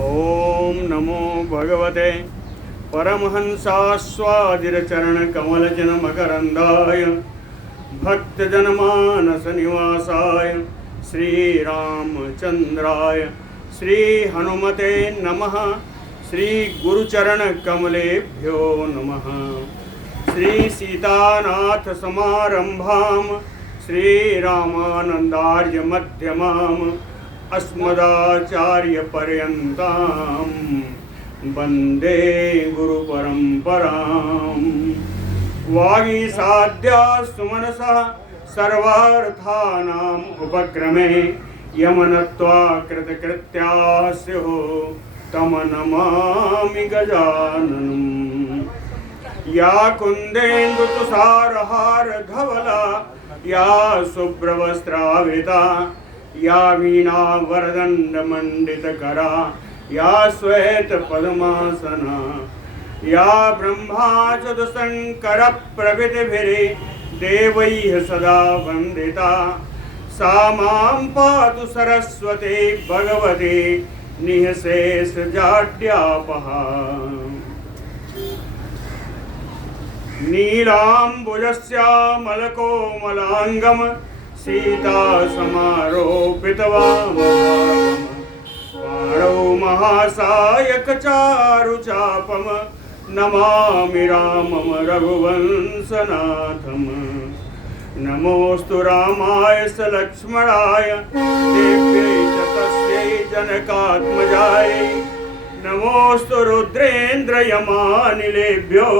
ओम नमो भगवते परमहंसास्वादिरचरणकमलजनमकरन्दाय भक्तजनमानसनिवासाय श्रीरामचन्द्राय श्रीहनुमते नमः। श्रीगुरुचरणकमलेभ्यो नमः। श्रीसीतानाथसमारम्भां श्रीरामानन्दार्यमध्यमाम् अस्मदाचार्यपर्यन्तां वन्दे गुरुपरम्पराम्। वागीसाद्यास्तु मनसः सर्वार्थानाम् उपक्रमे यमनत्वा कृतकृत्याः स्युः तं नमामि गजाननम्। या कुन्देन्दुतुषारहारधवला या शुभ्रवस्त्रावृता या वीणावरदण्डमण्डितकरा या श्वेतपद्मासना या ब्रह्माच्युतशङ्करप्रभृतिभिर्देवैः सदा वन्दिता सा मां पातु सरस्वती भगवती निःशेषजाड्यापहा। नीलाम्बुजश्यामलकोमलाङ्गम् सीता समारोपितवामभागम् पाणौ महासायकचारुचापम् नमामि रामं रघुवंशनाथम्। नमोऽस्तु रामाय स लक्ष्मणाय देव्यै च तस्यै जनकात्मजायै। नमोऽस्तु रुद्रेन्द्रयमानिलेभ्यो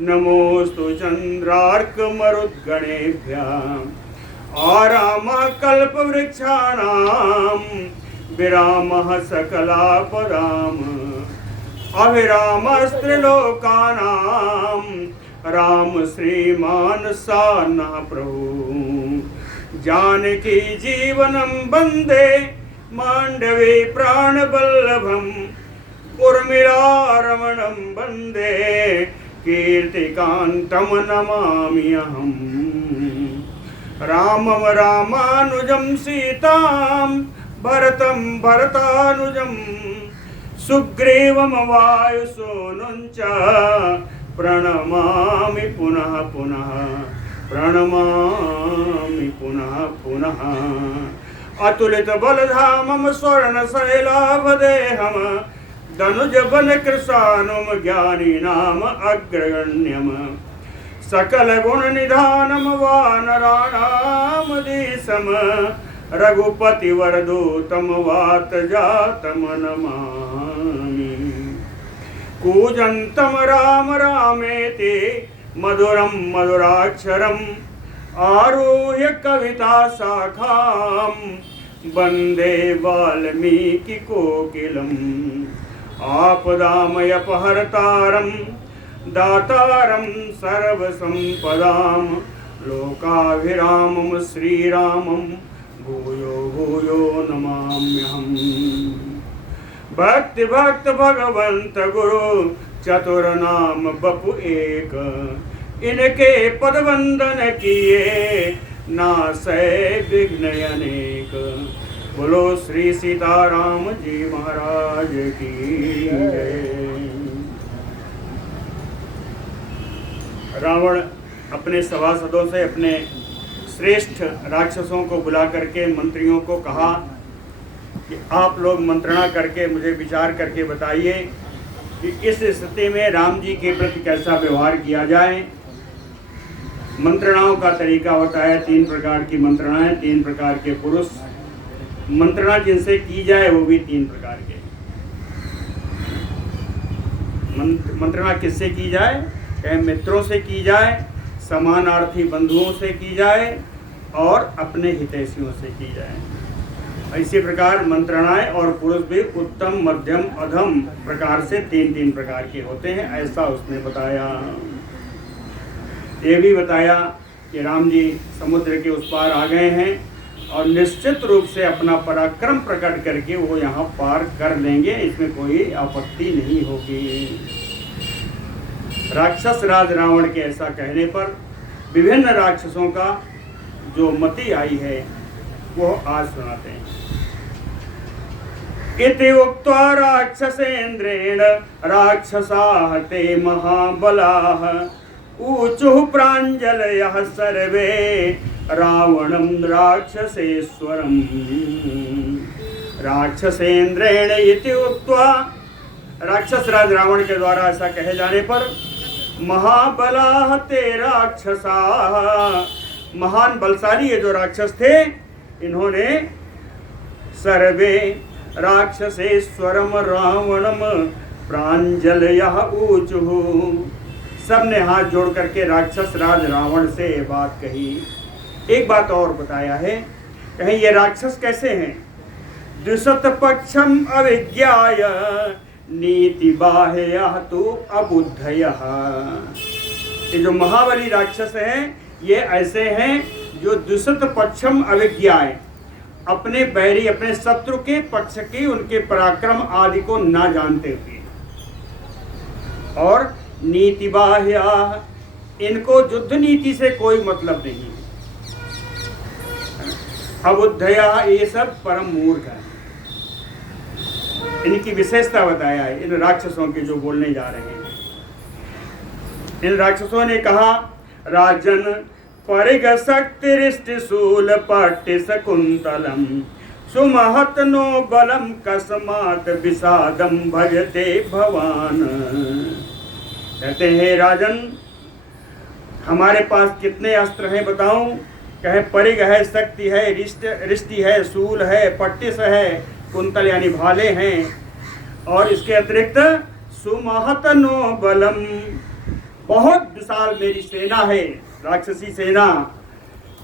नमोऽस्तु चन्द्रार्कमरुद्गणेभ्यः। आरामः कल्पवृक्षाणां विरामः सकलापदाम् अभिरामस्त्रिलोकानां राम श्रीमान् सान्नः प्रभु। जानकी जीवनं वन्दे माण्डवे प्राणवल्लभम् उर्मिलारमणं वन्दे कीर्तिकान्तं नमामि अहम्। रामं रामानुजं सीतां भरतं भरतानुजं सुग्रीवं वायुसूनुं च प्रणमामि पुनः पुनः प्रणमामि पुनः पुनः। अतुलितबलधामं स्वर्णशैलाभदेहं धनुजवनकृशानुं ज्ञानिनाम् अग्रगण्यम् सकलगुणनिधानं वानराणामधीशं रघुपतिवरदूतं वातजातं नमामि। कूजन्तं राम रामेति मधुरं मधुराक्षरम् आरुह्य कविताशाखां वन्दे वाल्मीकिकोकिलम्। आपदामयपहर्तारं दातारं सर्वसम्पदां लोकाभिरामं श्रीरामं भूयो भूयो नमाम्यहम्। भक्ति भक्त भगवंत गुरु चतुर्नाम बपु एक इनके पद वंदन किए नासै विघ्न अनेक। बोलो श्री सीताराम जी महाराज की जय। रावण अपने सभासदों से अपने श्रेष्ठ राक्षसों को बुला करके मंत्रियों को कहा कि आप लोग मंत्रणा करके मुझे विचार करके बताइए कि इस स्थिति में राम जी के प्रति कैसा व्यवहार किया जाए। मंत्रणाओं का तरीका होता है, 3 प्रकार की मंत्रणाएं, 3 प्रकार के पुरुष। मंत्रणा जिनसे की जाए वो भी 3 प्रकार के। मंत्रणा किससे की जाए? चाहे मित्रों से की जाए, समानार्थी बंधुओं से की जाए और अपने हितैषियों से की जाए। इसी प्रकार मंत्रणाएं और पुरुष भी उत्तम, मध्यम, अधम प्रकार से 3-3 प्रकार के होते हैं, ऐसा उसने बताया। ये भी बताया कि राम जी समुद्र के उस पार आ गए हैं और निश्चित रूप से अपना पराक्रम प्रकट करके वो यहाँ पार कर लेंगे, इसमें कोई आपत्ति नहीं होगी। राक्षस राज रावण के ऐसा कहने पर विभिन्न राक्षसों का जो मति आई है वो आज सुनाते हैं। इति उक्त्वा राक्षसेन्द्रेण राक्षसाः ते महाबलाः ऊचुः प्राञ्जलयः सर्वे रावणं राक्षसेश्वरम्। राक्षसेन्द्रेण इति उक्त्वा, राक्षस राज रावण के द्वारा ऐसा कहे जाने पर, महाबलाः ते राक्षसाः, महान बलशाली ये जो राक्षस थे, इन्होंने सर्वे राक्षसेश्वरम रावणम प्रांजलयः ऊचुः, सबने हाथ जोड़ करके राक्षस राज रावण से बात कही। एक बात और बताया है, कहीं ये राक्षस कैसे हैं? द्विशत पक्षम अविज्ञाय नीति बाह्यः तु अबुद्धयः। ये जो महाबली राक्षस हैं, ये ऐसे हैं जो द्विशत पक्षम अविज्ञाय, अपने बैरी अपने शत्रु के पक्ष की उनके पराक्रम आदि को ना जानते हुए, और नीति बाह्य, इनको युद्ध नीति से कोई मतलब नहीं। अबुद्धया, ये सब परम मूर्ख है। इनकी विशेषता बताया है इन राक्षसों के जो बोलने जा रहे हैं। इन राक्षसों ने कहा, राजन परिग शक्तिरिष्टि शूल पट्टि शकुंतलम सुमहत नो बलम कस्मात विषादम भजते भवान। कहते हैं, राजन हमारे पास कितने अस्त्र हैं बताऊं? कहे, परिग है, शक्ति है, रिष्टि है, शूल है, पट्टिस है, कुंतल यानी भाले हैं, और इसके अतिरिक्त सुमहत नो बलम, बहुत विशाल मेरी सेना है, राक्षसी सेना।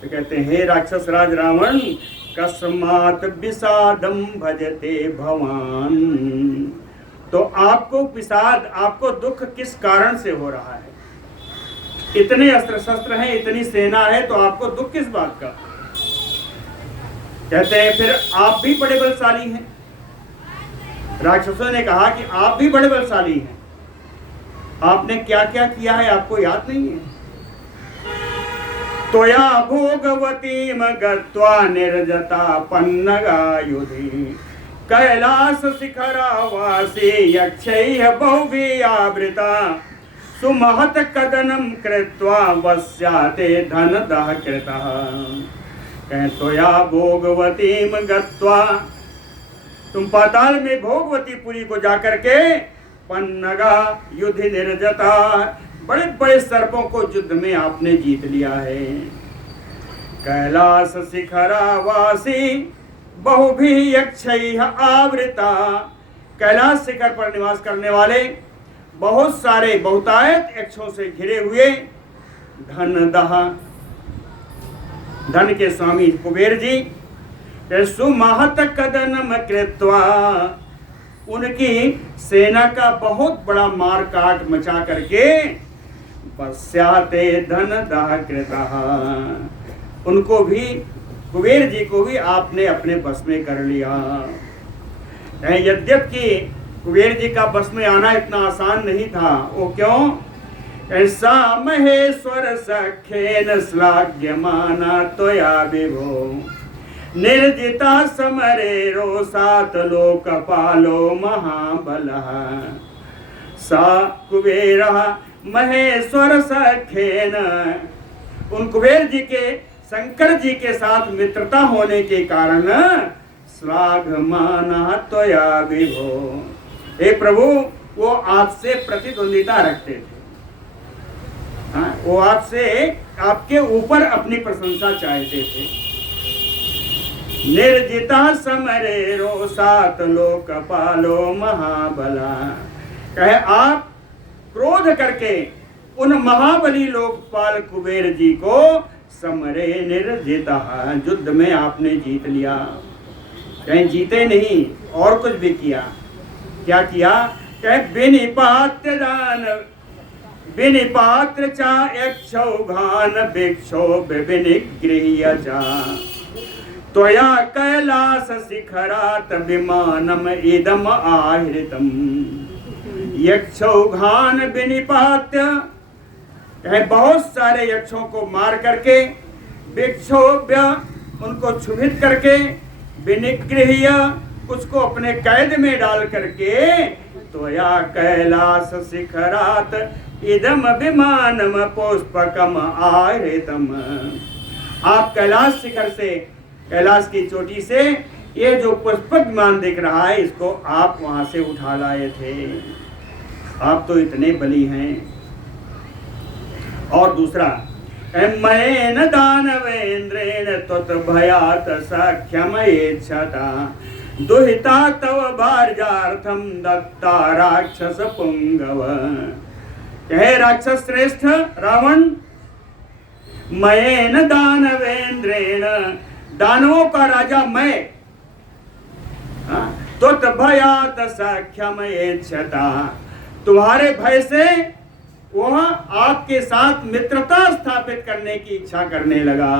तो कहते हैं, राक्षस राज रावण कस्मात विषादम भजते भवान, तो आपको विषाद, आपको दुख किस कारण से हो रहा है? इतने अस्त्र शस्त्र हैं, इतनी सेना है, तो आपको दुख किस बात का? कहते हैं, फिर आप भी बड़े बलशाली हैं। राक्षसों ने कहा कि आप भी बड़े बलशाली हैं, आपने क्या क्या किया है आपको याद नहीं है? त्वया भोगवतीम गत्वा निर्जता पन्नगायुधि कैलास शिखरावासी यक्षैः बहुभिः आवृता सुमहत कदनं कृत्वा वस्याते धनदः कृतः। कहें, त्वया भोगवतीम गत्वा, तुम पाताल में भोगवतीपुरी को जाकर के पन्नगा युधि निर्जता, बड़े बड़े सर्पों को युद्ध में आपने जीत लिया है। कैलास शिखरावासी बहुभिः यक्षैः आवृता, कैलाश शिखर पर निवास करने वाले बहुत सारे बहुतायत यक्षों से घिरे हुए धनदः, धन के स्वामी कुबेर जी, सुमहत कदनम कृत्वा, उनकी सेना का बहुत बड़ा मार काट मचा करके वस्याते धनदः कृतः, उनको भी, कुबेर जी को भी आपने अपने बस में कर लिया। यद्यपि कुबेर जी का बस में आना इतना आसान नहीं था। वो क्यों? ऐसा महेश्वर सखेन श्लाघ्यमाना त्वया विभो निर्जिता समरे रोषात लोकपालो महाबलः। सा कुबेरः महेश्वर सखेन, उन कुबेर जी के शंकर जी के साथ मित्रता होने के कारण श्लाघमाना त्वया विभो, हे प्रभु वो आपसे प्रतिद्वंदिता रखते थे, वो आपसे, आपके ऊपर अपनी प्रशंसा चाहते थे। निर्जिता समरे रोषात लोकपालो महाबला, कहे आप क्रोध करके उन महाबली लोकपाल कुबेर जी को समरे निर्जिता, युद्ध में आपने जीत लिया। कहीं जीते नहीं, और कुछ भी किया। क्या किया? कहे विनिपात्य दान विनिपात्र चा यक्षौघान भिक्षोभ विनिगृह्य चा त्वया कैलास शिखरात विमानम इदम आहृतम। यक्षौघान विनिपात्य, बहुत सारे यक्षों को मार करके, विक्षोभ्य उनको क्षुभित करके, विनिगृह्य उसको अपने कैद में डाल करके तो या कैलाश शिखरात इदम विमानम पुष्पकम आयतम, आप कैलाश शिखर से, कैलाश की चोटी से ये जो पुष्पक विमान दिख रहा है इसको आप वहां से उठा लाए थे। आप तो इतने बली हैं। और दूसरा, मयेन दानवेन्द्रेण त्वत् भयात सख्यमयेच्छता दुहिता तव भार्यार्थम दत्ता राक्षस पुंगव। कहे राक्षस श्रेष्ठ रावण, मयेन दानवेन्द्रेण, दानवों का राजा मैं, त्वत् भयात सख्यमयेच्छता, तुम्हारे भय से वह आपके साथ मित्रता स्थापित करने की इच्छा करने लगा।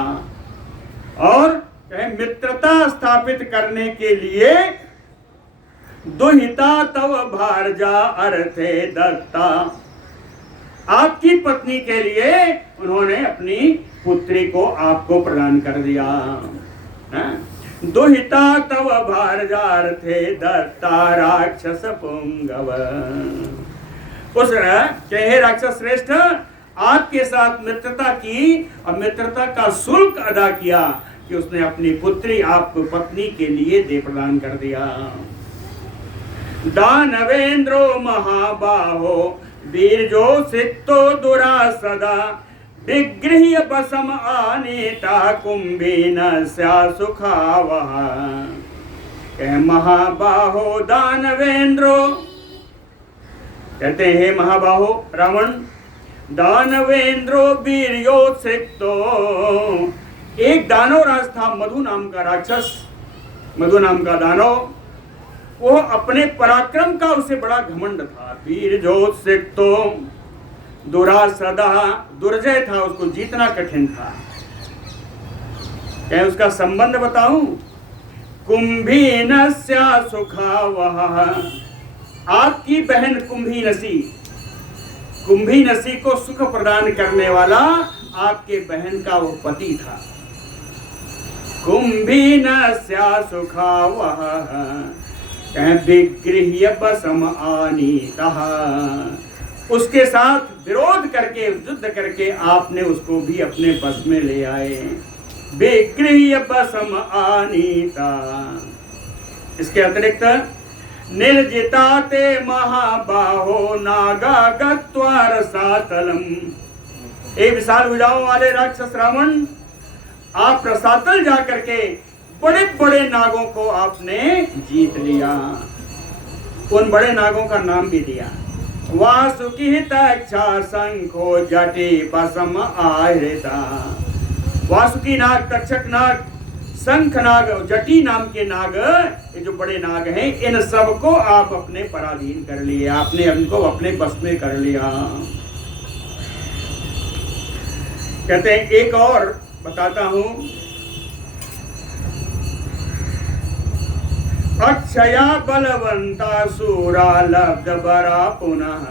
और मित्रता स्थापित करने के लिए दुहिता तव भार्या अर्थे दत्ता, आपकी पत्नी के लिए उन्होंने अपनी पुत्री को आपको प्रदान कर दिया। दुहिता तव भार्या अर्थे दत्ता राक्षस पुंगव। उस कहे राक्षस श्रेष्ठ, आपके साथ मित्रता की और मित्रता का शुल्क अदा किया कि उसने अपनी पुत्री आपको पत्नी के लिए दे प्रदान कर दिया। दानवेंद्रो महाबाहो वीरजो सिक्तो दुरासदा विगृह्य बसम आनीता कुंभीन स्या सुखावह। महाबाहो दानवेंद्रो, कहते हैं महाबाहो रावण, दानवेंद्रो वीर्योत्सिक्तो, एक दानव राज था मधु नाम का राक्षस, मधु नाम का दानव, वो अपने पराक्रम का उसे बड़ा घमंड था। वीर्योत्सिक्तो दुरासदा, दुर्जय था, उसको जीतना कठिन था। क्या उसका संबंध बताऊं? कुंभीनस्या सुखावह, आपकी बहन कुंभीनसी, कुंभीनसी को सुख प्रदान करने वाला आपके बहन का वो पति था। कुंभीनस्या सुखावह विगृह्य बसम आनीतः, उसके साथ विरोध करके, युद्ध करके आपने उसको भी अपने बस में ले आए। विगृह्य बसम आनीता। इसके अतिरिक्त निर्जिताते महाबाहो नागा गत्वार सातलम, एक विशाल भुजाओं वाले राक्षस रावण, आप रसातल जा करके बड़े बड़े नागों को आपने जीत लिया। उन बड़े नागों का नाम भी दिया। वासुकी तक्षा शंखो जटी बसम आहृता, वासुकी नाग, तक्षक नाग, शंख नाग, जटी नाम के नाग, ये जो बड़े नाग हैं, इन सबको आप अपने पराधीन कर लिए, आपने उनको अपने बस में कर लिया। कहते हैं एक और बताता हूं, अक्षया बलवंता सूरा लब्ध बरा पुनः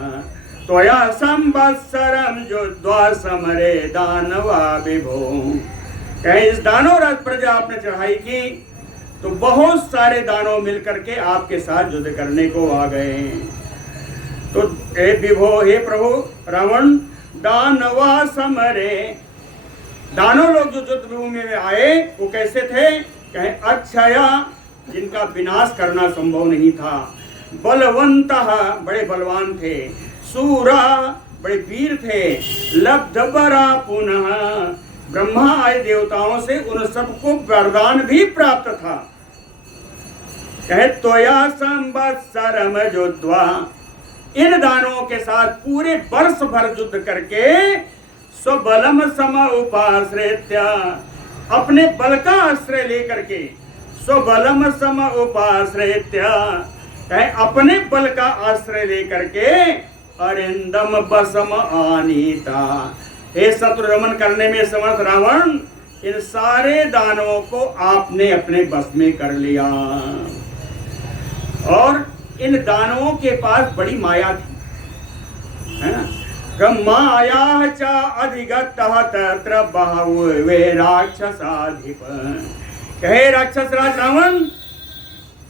त्वया संवत्सरम युद्ध्वा समरे दानवा विभो। कहीं इस दानव राज पर जब आपने चढ़ाई की तो बहुत सारे दानव मिलकर के आपके साथ युद्ध करने को आ गए। तो हे विभो, हे प्रभु रावण, दानवा समरे, दानव लोग जो युद्ध भूमि में आए वो कैसे थे? कहे अक्षया, जिनका विनाश करना संभव नहीं था, बलवंतः, बड़े बलवान थे, सूरा, बड़े वीर थे, लब्ध बरा पुनः, ब्रह्मा आदि देवताओं से उन सबको वरदान भी प्राप्त था। कहे त्वया संवत्सरम युद्ध्वा, इन दानवों के साथ पूरे वर्ष भर युद्ध करके स्वबलम सम उपाश्रित्य, अपने बल का आश्रय लेकर के, स्वबलम सम उपाश्रित्य, अपने बल का आश्रय लेकर के अरिंदम बसम आनीता, हे शत्रु रमन करने में समर्थ रावण, इन सारे दानवों को आपने अपने बस में कर लिया। और इन दानवों के पास बड़ी माया थी, है ना? माया च अधिगतः तत्र बहवे राक्षसाधिप। कहे राक्षस राज रावण,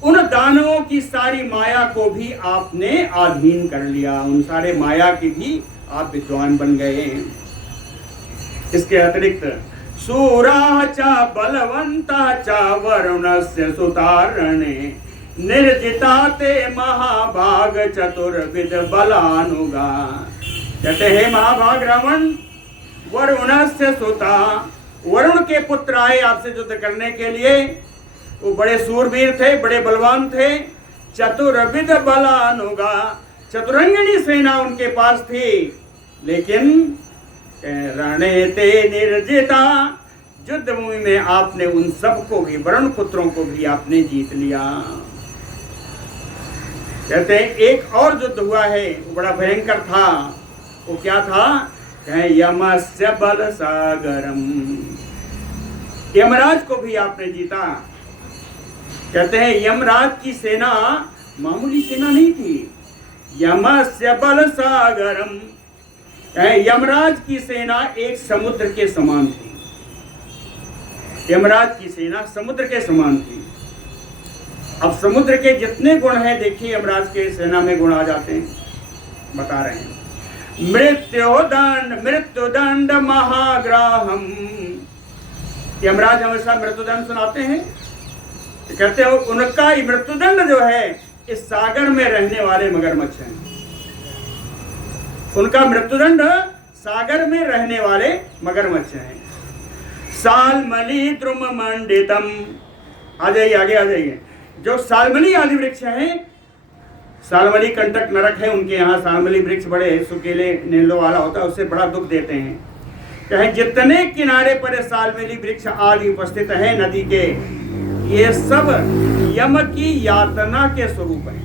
उन दानवों की सारी माया को भी आपने अधीन कर लिया, उन सारे माया के भी आप विद्वान बन गए। इसके अतिरिक्त सूरा चा बलवंता चा वरुणस्य सुतारणे निर्जिता ते महाभाग चतुर्विध बलानुगा। कहते हैं महाभाग रावण, वरुणस्य सुता, वरुण के पुत्र आए आपसे युद्ध करने के लिए। वो बड़े सूरवीर थे, बड़े बलवान थे। चतुर्विध बलानुगा, चतुरंगिणी सेना उनके पास थी, लेकिन रणे ते निर्जिता, युद्ध भूमि में आपने उन सबको भी, वरुण पुत्रों को भी आपने जीत लिया। कहते हैं एक और युद्ध हुआ है, वो बड़ा भयंकर था। वो क्या था? यमस्य बल सागरम, यमराज को भी आपने जीता। कहते हैं यमराज की सेना मामूली सेना नहीं थी। यमस्य बल सागरम, यमराज की सेना एक समुद्र के समान थी। यमराज की सेना समुद्र के समान थी। अब समुद्र के जितने गुण हैं देखिए, यमराज के सेना में गुण आ जाते हैं। बता रहे हैं, मृत्युदंड महाग्राहम, यमराज हमेशा मृत्युदंड सुनाते हैं। कहते हैं उनका मृत्युदंड जो है इस सागर में रहने वाले मगरमच्छ हैं। उनका मृत्युदंड सागर में रहने वाले मगरमच्छ हैं। सालमली द्रुम मंडितम, आ जाइए आगे आ जाइए। जो सालमली आदि वृक्ष हैं, सालमली कंटक नरक है उनके यहाँ। सालमली वृक्ष बड़े सुकेले नीलों वाला होता है, उससे बड़ा दुख देते हैं। कहें जितने किनारे पर सालमली वृक्ष आदि उपस्थित है नदी के, ये सब यम की यातना के स्वरूप है।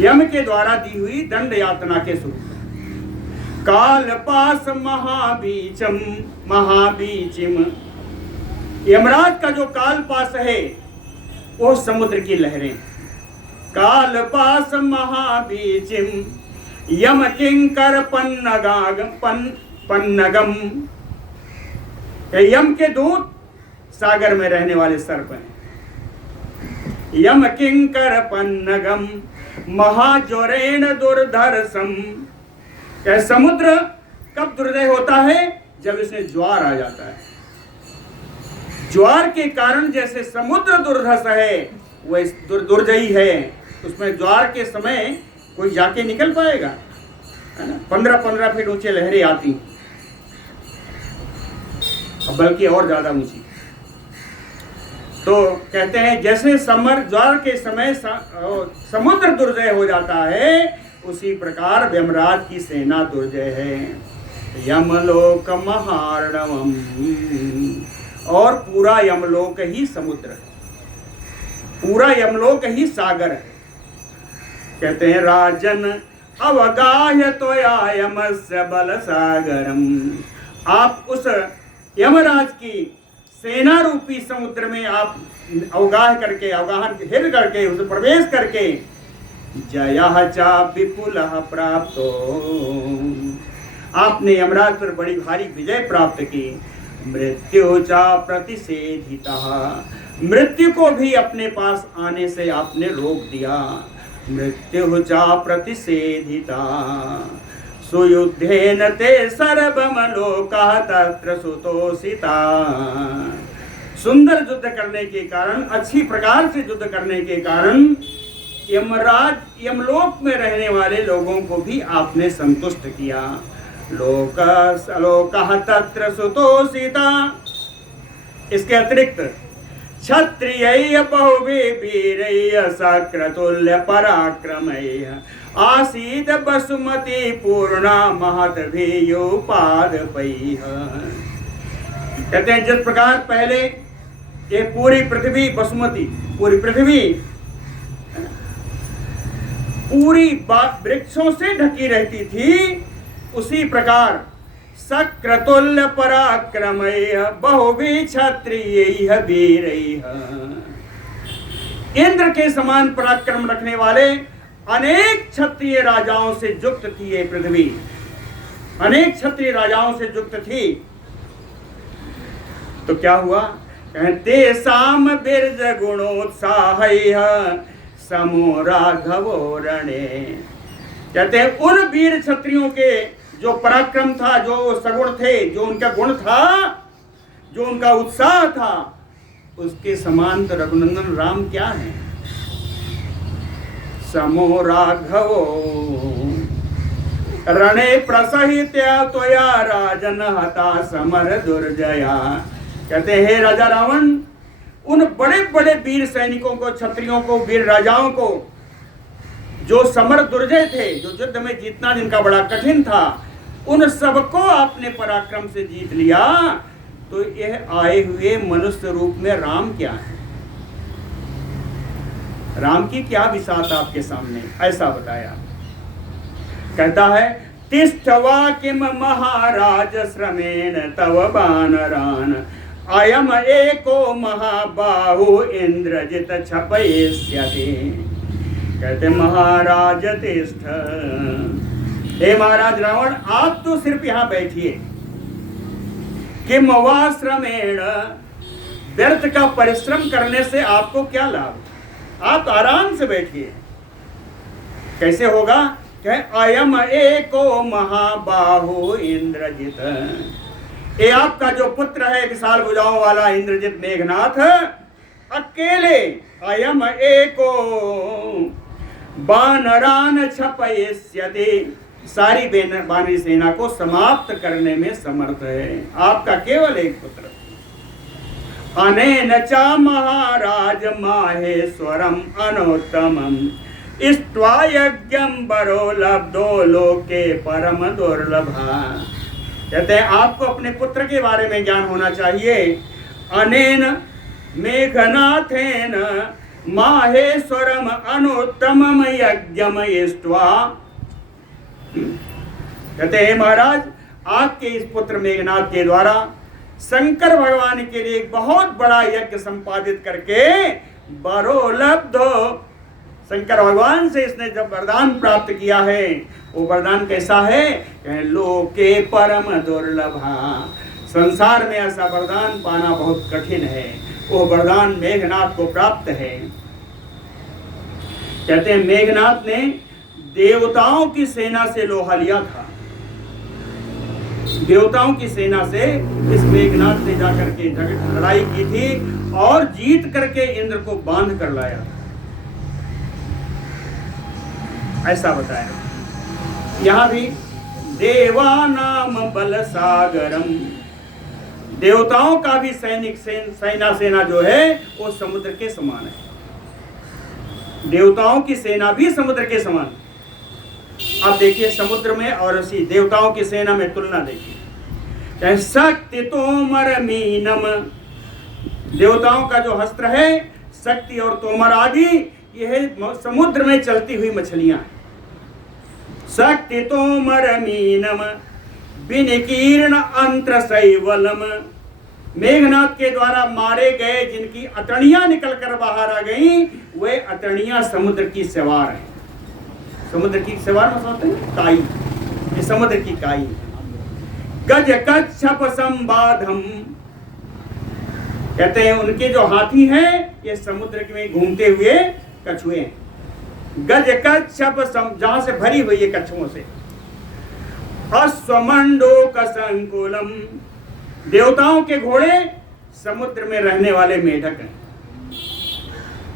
यम के द्वारा दी हुई दंड यातना के स्वरूप है। काल पास महाबीचम, महाबीचिम, यमराज का जो काल पास है वो समुद्र की लहरें। काल पास महाबीचिम यम किंकर पन्नगम, यम के दूत सागर में रहने वाले सर्प हैं। यम किंकर पन्नगम महाजोरेण दुर्धर्षम, समुद्र कब दुर्दय होता है? जब इसमें ज्वार आ जाता है। ज्वार के कारण जैसे समुद्र दुर्धर्ष है, वह दुर्जयी है। उसमें ज्वार के समय कोई जाके निकल पाएगा? है ना, 15-15 फीट ऊंचे लहरें आती, बल्कि और ज्यादा ऊंची। तो कहते हैं जैसे ज्वार के समय समुद्र दुर्जय हो जाता है, उसी प्रकार यमराज की सेना दुर्जय है। यमलोक महार्णवम, और पूरा यमलोक ही समुद्र है, पूरा यमलोक ही सागर है। कहते हैं राजन अवगाह्य त्वया यमस्य बल सागरम, आप उस यमराज की सेना रूपी समुद्र में आप अवगाह करके, अवगाहन हिर करके, उसे प्रवेश करके, जया चा विपुल प्राप्त, आपने यमराज पर बड़ी भारी विजय प्राप्त की। मृत्यु चा प्रतिषेधिता, मृत्यु को भी अपने पास आने से आपने रोक दिया। मृत्यु चा प्रतिषेधिता सुयुद्धेन ते सर्वमलोकः तत्र सुतोषिता, सुंदर युद्ध करने के कारण, अच्छी प्रकार से युद्ध करने के कारण यमराज यमलोक में रहने वाले लोगों को भी आपने संतुष्ट किया। लोकः तत्र सुतोषिता। इसके अतिरिक्त क्षत्रिय बहुवीर सक्रतुल्य पराक्रमय आसीद बसुमती पूर्णा महत भीयोपादपैः। कहते हैं जिस प्रकार पहले ये पूरी पृथ्वी बसुमती, पूरी पृथ्वी पूरी वृक्षों से ढकी रहती थी, उसी प्रकार सक्रतुल्य पराक्रमय बहुवी क्षत्रिय वीरैः, इंद्र के समान पराक्रम रखने वाले अनेक क्षत्रिय राजाओं से युक्त थी ये पृथ्वी, अनेक क्षत्रिय राजाओं से युक्त थी। तो क्या हुआ? कहते साम बिरज गुणोत्साह समो राघवो रणे। कहते हैं उन वीर क्षत्रियों के जो पराक्रम था, जो सगुण थे, जो उनका गुण था, जो उनका उत्साह था, उसके समान तो रघुनंदन राम क्या है। समो राघवो रणे प्रसहित्या त्वया राजन हता समर दुर्जया। कहते हे राजा रावण, उन बड़े बड़े वीर सैनिकों को, क्षत्रियों को, वीर राजाओं को, जो समर दुर्जय थे, जो युद्ध में जीतना जिनका बड़ा कठिन था, उन सबको आपने पराक्रम से जीत लिया। तो यह आए हुए मनुष्य रूप में राम क्या है, राम की क्या विशालता आपके सामने, ऐसा बताया। कहता है तिष्ठवा किम महाराज श्रमेण तव बानरान अयम एको महाबाहु इंद्रजित छपयिष्यति। कहते महाराज तिष्ठ, हे महाराज रावण, आप तो सिर्फ यहाँ बैठिए। किम वा श्रमेण, व्यर्थ का परिश्रम करने से आपको क्या लाभ, आप आराम से बैठिए। कैसे होगा, कहे अयम एको महाबाहु इंद्रजित, ये आपका जो पुत्र है विशाल भुजाओं वाला इंद्रजित मेघनाथ, अकेले अयम एको बानरान छपयिष्यति, सारी बानरी सेना को समाप्त करने में समर्थ है, आपका केवल एक पुत्र। अनेन च महाराज माहेश्वरम अनोत्तमम इष्ट्वा यज्ञम बरो लब्धो लोके परम दुर्लभा। कहते हैं आपको अपने पुत्र के बारे में ज्ञान होना चाहिए। अनेन मेघनाथेन माहेश्वरम अनुत्तमम यज्ञम इष्ट्वा। कहते हैं महाराज, आपके इस पुत्र मेघनाथ के द्वारा शंकर भगवान के लिए एक बहुत बड़ा यज्ञ संपादित करके बरो लब्धो, शंकर भगवान से इसने जब वरदान प्राप्त किया है, वो वरदान कैसा है, लोके परम दुर्लभा, संसार में ऐसा वरदान पाना बहुत कठिन है, वो वरदान मेघनाथ को प्राप्त है। कहते हैं मेघनाथ ने देवताओं की सेना से लोहा लिया था, देवताओं की सेना से इस मेघनाथ ने जाकर के लड़ाई की थी और जीत करके इंद्र को बांध कर लाया, ऐसा बताया। यहां भी देवानाम बल सागरम, देवताओं का भी सैनिक सेना जो है वो समुद्र के समान है, देवताओं की सेना भी समुद्र के समान। अब देखिए समुद्र में और उसी देवताओं की सेना में तुलना देखिए। शक्ति तोमर मीनम, देवताओं का जो अस्त्र है शक्ति और तोमर आदि, यह समुद्र में चलती हुई मछलियां हैं। शक्ति तोमर मीनम विनिकीर्ण अंत्र शैवलम, मेघनाथ के द्वारा मारे गए जिनकी अतड़ियां निकल कर बाहर आ गई, वे अतड़ियां समुद्र की सवार हैं। समुद्र की सवार में समझते हैं काई, ये समुद्र की काई। गज कच्छप संबाधम, कहते हैं उनके जो हाथी हैं ये समुद्र में घूमते हुए कछुए हैं। गज कच्छप जहां से भरी हुई है कछुओं से। अश्वमंडोक संकुलम, देवताओं के घोड़े समुद्र में रहने वाले मेढक हैं।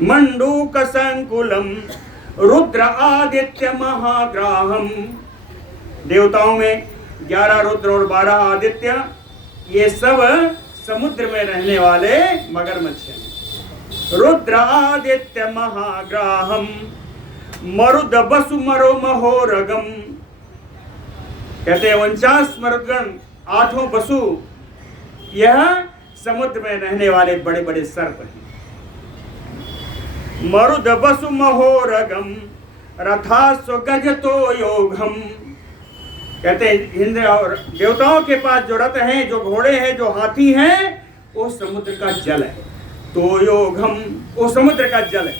मंडूक संकुलम रुद्र आदित्य महाग्राहम, देवताओं में 11 रुद्र और 12 आदित्य, ये सब समुद्र में रहने वाले मगरमच्छ हैं। रुद्र आदित्य महाग्राहम मरुद बसु मरो महोरगम, कहते हैं 49 मरुदगण, 8 बसु, यह समुद्र में रहने वाले बड़े बड़े सर्प हैं। मरुद बसु महोरगम रथासु गजतो योगम, कहते हैं इंद्र और देवताओं के पास जो रथ हैं, जो घोड़े हैं, जो हाथी हैं, वो समुद्र का जल है। तो योगम, वो समुद्र का जल है।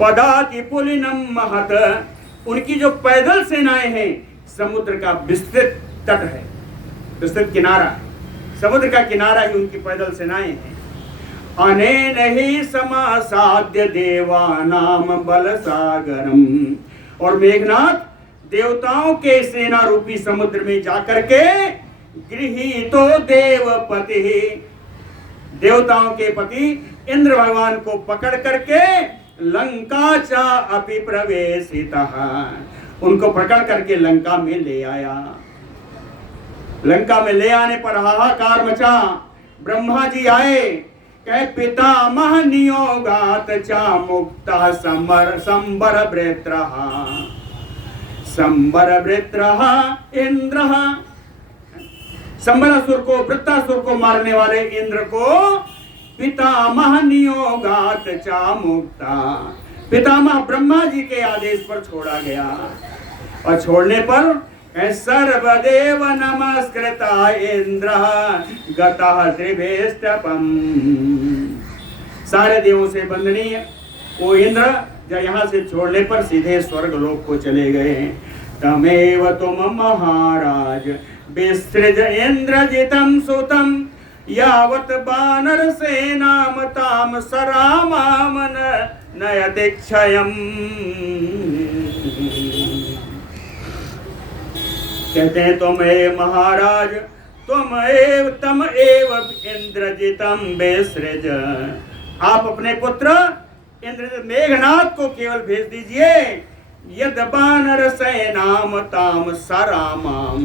पदाति पुलिनम महत, उनकी जो पैदल सेनाएं हैं समुद्र का विस्तृत तट है, विस्तृत किनारा, समुद्र का किनारा ही उनकी पैदल सेनाएं हैं। अनेन ही समासाद्य देवानाम बल सागरम। और मेघनाथ देवताओं के सेना रूपी समुद्र में जाकर के गृहीतो देवपति, देवताओं के पति इंद्र भगवान को पकड़ करके लंका चा अपि प्रवेशितः, उनको पकड़ करके लंका में ले आया। लंका में ले आने पर हाहाकार मचा। ब्रह्मा जी आए, कहे पितामह नियोगात चा मुक्ता संबर वृत्रः, संबर वृत्रः इंद्रः। संबरासुर को, वृत्तासुर को मारने वाले इंद्र को पितामह नियोगात चा मुक्ता, पितामह ब्रह्मा जी के आदेश पर छोड़ा गया। और छोड़ने पर सर्वदेव नमस्कृता इंद्र गतः त्रिभेष्टपम, सारे देवों से वंदनीय वो इंद्र जब यहाँ से छोड़ने पर सीधे स्वर्ग लोक को चले गए। तमेव तुम महाराज विसृज इंद्रजितम सुतम यावत बानर सेनाम ताम सरामाम नयति क्षयम्। कहते हैं तुम ए महाराज, तम एव इंद्रजितम विसृज, आप अपने पुत्र इंद्र मेघनाथ को केवल भेज दीजिए। यद बानर सेनाम ताम सरामाम,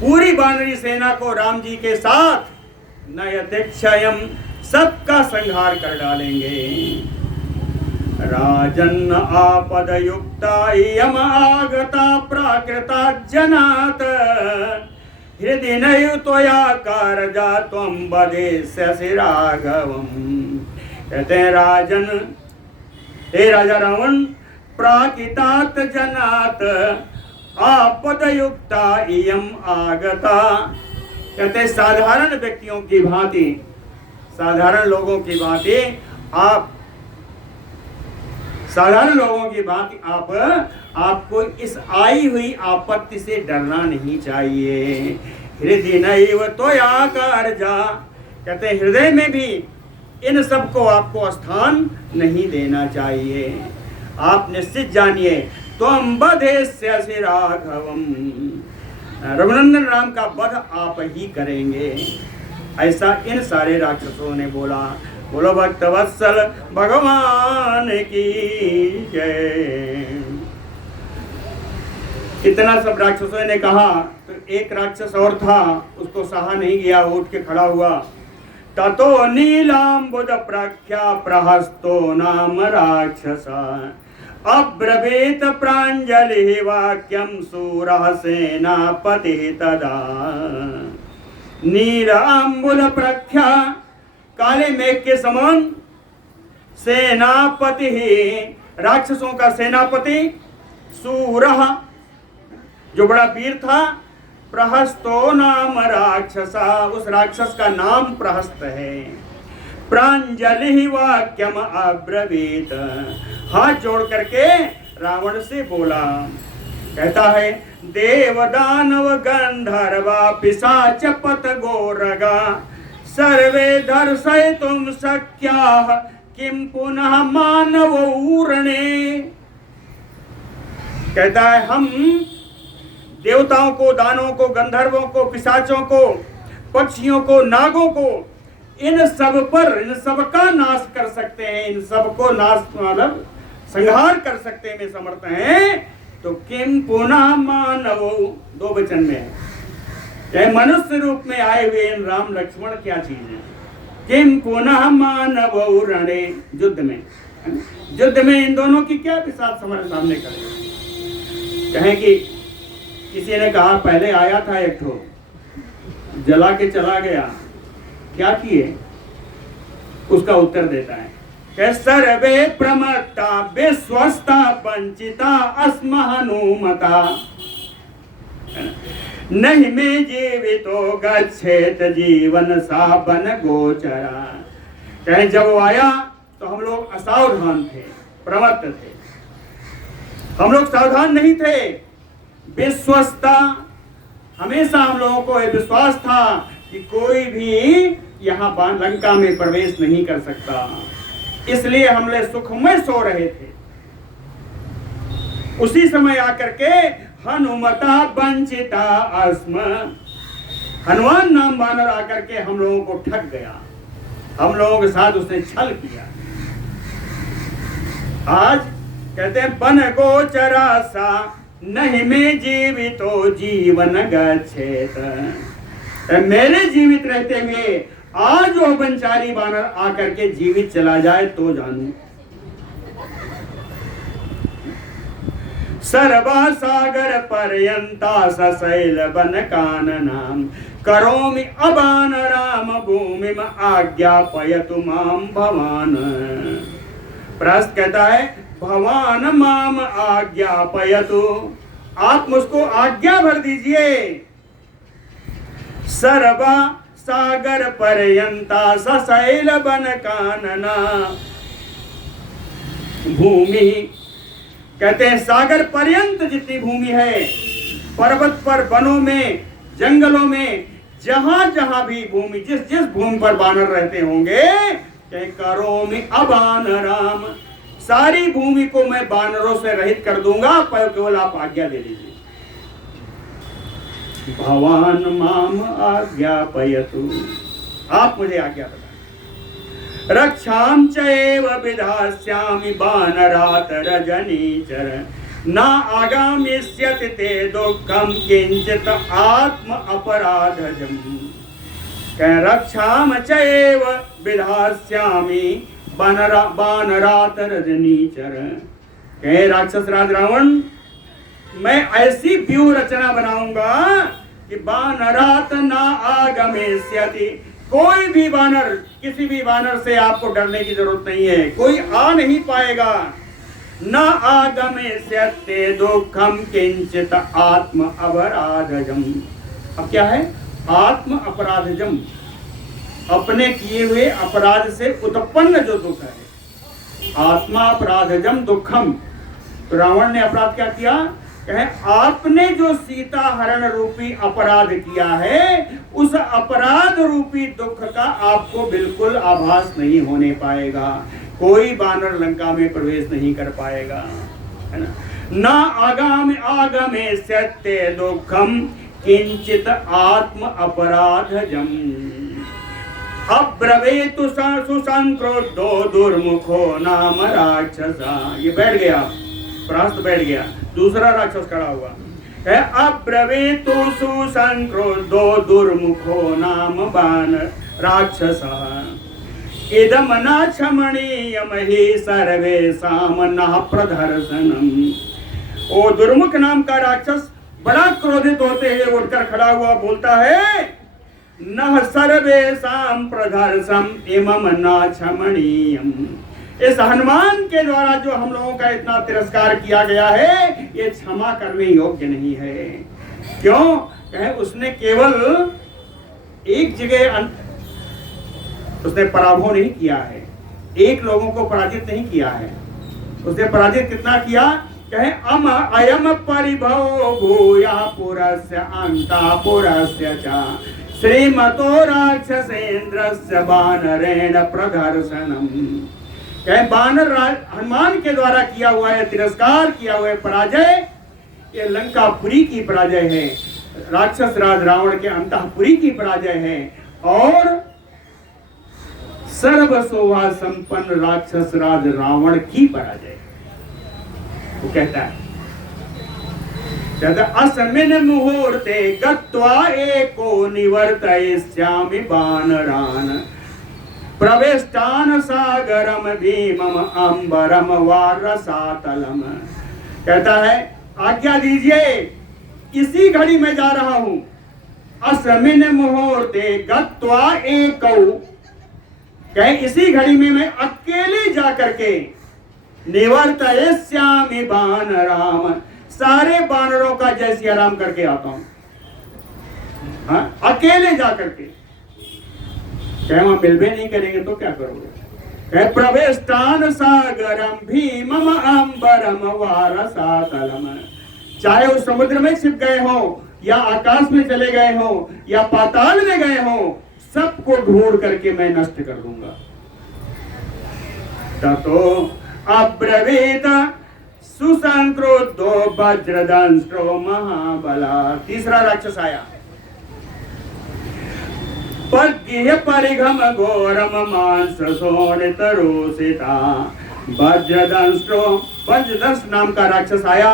पूरी बानरी सेना को राम जी के साथ नयति क्षयम्, सबका संहार कर डालेंगे। राजन आपद युक्ता यम आगता प्राकृता जनात हृदय नयुतया कारजा त्वं वदेष्यसि राघवम्। कहते हैं राजन, हे राजा रावण, प्राकृतात जनात आपद युक्ता इयम आगता, कहते साधारण व्यक्तियों की भांति, साधारण लोगों की भांति आप, साधारण लोगों की भांति आपको इस आई हुई आपत्ति से डरना नहीं चाहिए। हृदय नैव त्वया कारजा, कहते हृदय में भी इन सबको आपको स्थान नहीं देना चाहिए। आप निश्चित जानिए त्वं वदेष्यसि राघवम्, रघुनंदन राम का वध आप ही करेंगे। ऐसा इन सारे राक्षसों ने बोला। बोलो भक्तवत्सल भगवान की जय। इतना सब राक्षसों ने कहा तो एक राक्षस और था, उसको सहा नहीं गया, उठ के खड़ा हुआ। ततो नीलांबुद प्रख्या प्रहस्तो नाम राक्षसा अब्रवीत प्रांजलि वाक्यम सूरः सेनापति तदा। नीलांबुद प्रख्या, काले मेघ के समान, सेनापति, राक्षसों का सेनापति, सूरः, जो बड़ा वीर था, प्रहस्तो नाम राक्षसा, उस राक्षस का नाम प्रहस्त है। प्रांजलि वाक्यम अब्रवीत, हाथ जोड़ करके रावण से बोला, कहता है देव दानव गंधर्वा पिशाच पत गोरगा सर्वे दर्शयितुं शक्याः किं पुनः मानव ऊरणे। कहता है हम देवताओं को, दानवों को, गंधर्वों को, पिशाचों को, पक्षियों को, नागों को, इन सब पर, इन सब का नाश कर सकते हैं, इन सबको नाश मतलब संहार कर सकते हैं, में समर्थ हैं। तो किम पुनः मानव, दो वचन में है, चाहे मनुष्य रूप में आए हुए इन राम लक्ष्मण क्या चीज है। किम पुनः मानव रणे, युद्ध में, युद्ध में इन दोनों की क्या पिशाच हमारे सामने करेगा। कहें कि किसी ने कहा पहले आया था एक ठो, जला के चला गया, क्या किए, उसका उत्तर देता है कि सर्वे प्रमत्ता विश्वस्ता वंचिता अस्म हनुमता नहीं में जीवितो गच्छेत जीवन सावन गोचरा। कहें जब वो आया तो हम लोग असावधान थे, प्रमत्त थे, हम लोग सावधान नहीं थे। विश्वस्ता, हमेशा हम लोगों को यह विश्वास था कि कोई भी यहाँ लंका में प्रवेश नहीं कर सकता, इसलिए हम लोग सुखमय सो रहे थे। उसी समय आकर के हनुमता वंचिता अस्म, हनुमान नाम वानर आकर के हम लोगों को ठग गया, हम लोगों के साथ उसने छल किया। आज कहते हैं बन गोचरा सा नहीं में जीवितो जीवन गच्छेत, मेरे जीवित रहते हुए आज वो वनचारी वानर आकर के जीवित चला जाए तो जानू। सर्वा सागर पर्यंता सशैल बन काननाम करोमि अबान राम भूमि में आज्ञापयतु माम भवान। प्रश्न कहता है भवान माम आज्ञापयतु, आप मुझको आज्ञा भर दीजिए। सर्वा सागर पर्यंता सशैल बन कानना भूमि, कहते हैं सागर पर्यंत जितनी भूमि है, पर्वत पर, वनों में, जंगलों में, जहां जहां भी भूमि, जिस जिस भूमि पर बानर रहते होंगे, करोमि अबान राम, सारी भूमि को मैं बानरों से रहित कर दूंगा, पर केवल आप आज्ञा दे दीजिए। भवान माम आज्ञापयतु, आप मुझे आज्ञा बताएं। रक्षाम चैव विधास्यामि बानरात रजनीचर न आगामिष्यति ते दुःखम किंचित आत्म अपराधजम। कह रक्षाम चैव विधास्यामि बानरात रजनीचर, कह राक्षस राज रावण मैं ऐसी व्यूह रचना बनाऊंगा कि बानरात ना आगमिष्यति, कोई भी बानर, किसी भी बानर से आपको डरने की जरूरत नहीं है, कोई आ नहीं पाएगा। न आगमिष्यते दुःखम किंचित आत्म अपराधजम। अब क्या है? आत्म अपराधजम, अपने किए हुए अपराध से उत्पन्न जो दुख है, आत्मा अपराधजम दुखम। तो रावण ने अपराध क्या किया? कहे आपने जो सीता हरण रूपी अपराध किया है, उस अपराध रूपी दुख का आपको बिल्कुल आभास नहीं होने पाएगा, कोई बानर लंका में प्रवेश नहीं कर पाएगा, है ना। न आगामे सत्य दुखम किंचित आत्म अपराधजम। अब्रवीतु सुसंक्रोधो दुर्मुखो नाम राक्षसा। ये बैठ गया, प्रास्त बैठ गया, दूसरा राक्षस खड़ा हुआ है। अब्रवीतु सुसंक्रोधो दुर्मुखो नाम बान राक्षसा। इदम न क्षमणीयम हि सर्वेषाम नः प्रदर्शनम। ओ दुर्मुख नाम का राक्षस बड़ा क्रोधित होते हुए उठकर खड़ा हुआ बोलता है, नः सर्वेषाम प्रदर्शनम इमम न क्षमणीयम। इस हनुमान के द्वारा जो हम लोगों का इतना तिरस्कार किया गया है, ये क्षमा करने योग्य नहीं है। क्यों? कहे उसने केवल एक जगह उसने पराभव नहीं किया है, एक लोगों को पराजित नहीं किया है, उसने पराजित कितना किया? कहे अयम परिभव भूया पुरस्य अंता पुरस्य च श्रीमतो राक्षसेन्द्रस्य बानरेण प्रदर्शनम। कहे बानर हनुमान के द्वारा किया हुआ है तिरस्कार, किया हुआ है पराजय, ये लंकापुरी की पराजय है, राक्षस राज रावण के अंतःपुरी की पराजय है, और सर्व शोभा संपन्न राक्षस राज रावण की पराजय। वो कहता है अस्मिन् मुहूर्ते गत्वा एको निवर्तयिष्यामि बानरान् प्रवेष्टान सागरम भीमम अंबरम वारसातलम। कहता है आज्ञा दीजिए, इसी घड़ी में जा रहा हूं। अस्मिन् मुहूर्ते गत्वा एको, कहे इसी घड़ी में मैं अकेले जाकर के निवर्तयिष्यामि बानराम, सारे बानरों का जय सिया राम करके आता हूं। हाँ, अकेले जाकर के। कहे वहां मिलबे नहीं करेंगे तो क्या करोगे? कहे प्रवेष्टान सागरम भीमम अंबरम वारसातलम। चाहे उस समुद्र में छिप गए हो, या आकाश में चले गए हो, या पाताल में गए हो, सबको ढूंढ करके मैं नष्ट कर दूंगा। ततो अब्रवीत सुसंक्रोधो वज्रदंष्ट्रो महाबला। तीसरा राक्षस आया। पज्ञ परिघम घोरम मांस सोनितरोसिता। वज्रदंष्ट्रो, वज्रदंश नाम का राक्षस आया।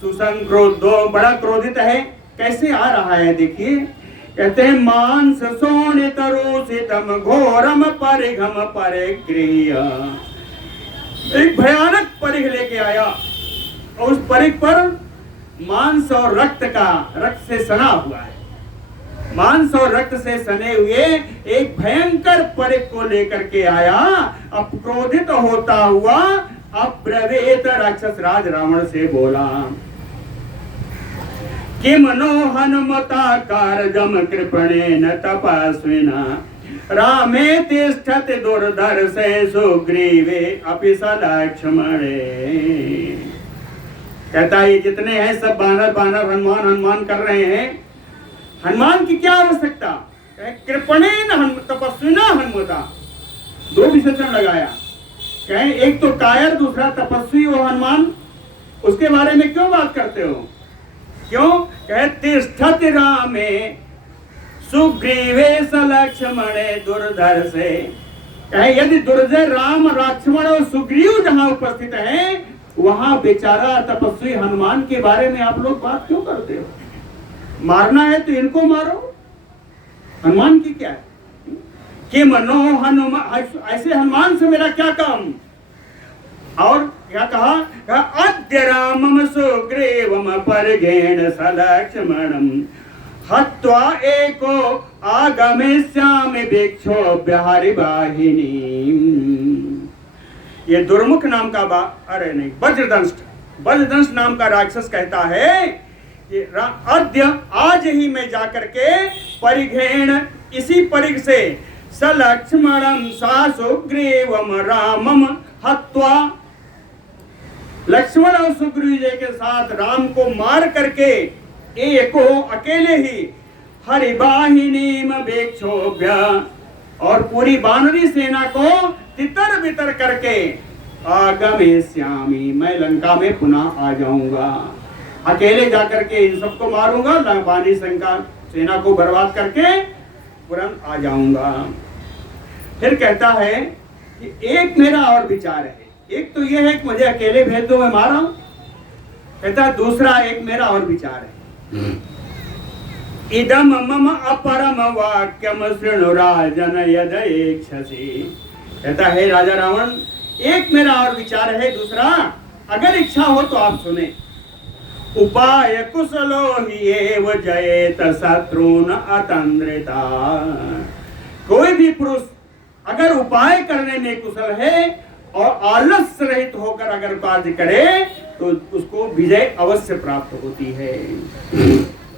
सुसंक्रोधो, बड़ा क्रोधित है। कैसे आ रहा है देखिए, कहते हैं मांस सोनितरोसितम घोरम परिघम परिगृह्य। एक भयानक परिघ लेके आया और उस परिघ पर मांस और रक्त का, रक्त से सना हुआ है, मांस और रक्त से सने हुए एक भयंकर परिघ को लेकर के आया। अब क्रोधित होता हुआ अब्रवीत राक्षस राज रावण से बोला, किम नो हनुमता कारजम कृपणेन तपस्विना रामे तिष्ठति दुर्धर्षे सुग्रीवे अपि सलक्ष्मणे। कहता है जितने हैं सब बानर बानर हनुमान हनुमान कर रहे हैं, हनुमान की क्या आवश्यकता? कृपणेन तपस्विना हनुमता, दो विशेषण लगाया। कहें एक तो कायर, दूसरा तपस्वी हो हनुमान, उसके बारे में क्यों बात करते हो? क्यों? कहे तिष्ठति रामे सुग्रीवे सलक्ष्मणे दुर्धर्षे। कहे यदि दुर्जय राम, लक्ष्मण और सुग्रीव जहां उपस्थित हैं, वहां बेचारा तपस्वी हनुमान के बारे में आप लोग बात क्यों करते हो? मारना है तो इनको मारो, हनुमान की क्या है? कि मनो हनुमान, ऐसे हनुमान से मेरा क्या काम? और क्या कहा? अद्य रामम सुग्रीवम परिगेण सलक्ष्मणम हत्वा एको आगमिष्यामि भिक्षोभ्य हरिवाहिनी। ये दुर्मुख नाम का अरे नहीं, वज्रदंश नाम का राक्षस कहता है कि अद्य, आज ही मैं जाकर के परिघेण, इसी परिघ से सलक्ष्मणम सा सुग्रीवम रामम हत्वा, लक्ष्मण और सुग्रीव जी के साथ राम को मार करके एको, अकेले ही हरिवाहिनी भिक्षोभ्य, और पूरी बानरी सेना को तितर बितर करके आगमिष्यामि, मैं लंका में पुनः आ जाऊंगा। अकेले जाकर के इन सबको मारूंगा, बानरी सेना को बर्बाद करके तुरंत आ जाऊंगा। फिर कहता है कि एक मेरा और विचार है। एक तो यह है कि मुझे अकेले भेज दो, मैं मारा। कहता दूसरा एक मेरा और विचार है। इदम मम अपरम वाक्यम शृणु राजन यदीक्षसि। कहता है राजा रावण, एक मेरा और विचार है, दूसरा अगर इच्छा हो तो आप सुने। उपाय कुशलो ही एव जयेत शत्रुन अतंद्रिता। कोई भी पुरुष अगर उपाय करने में कुशल है और आलस्य रहित होकर अगर कार्य करे तो उसको विजय अवश्य प्राप्त होती है।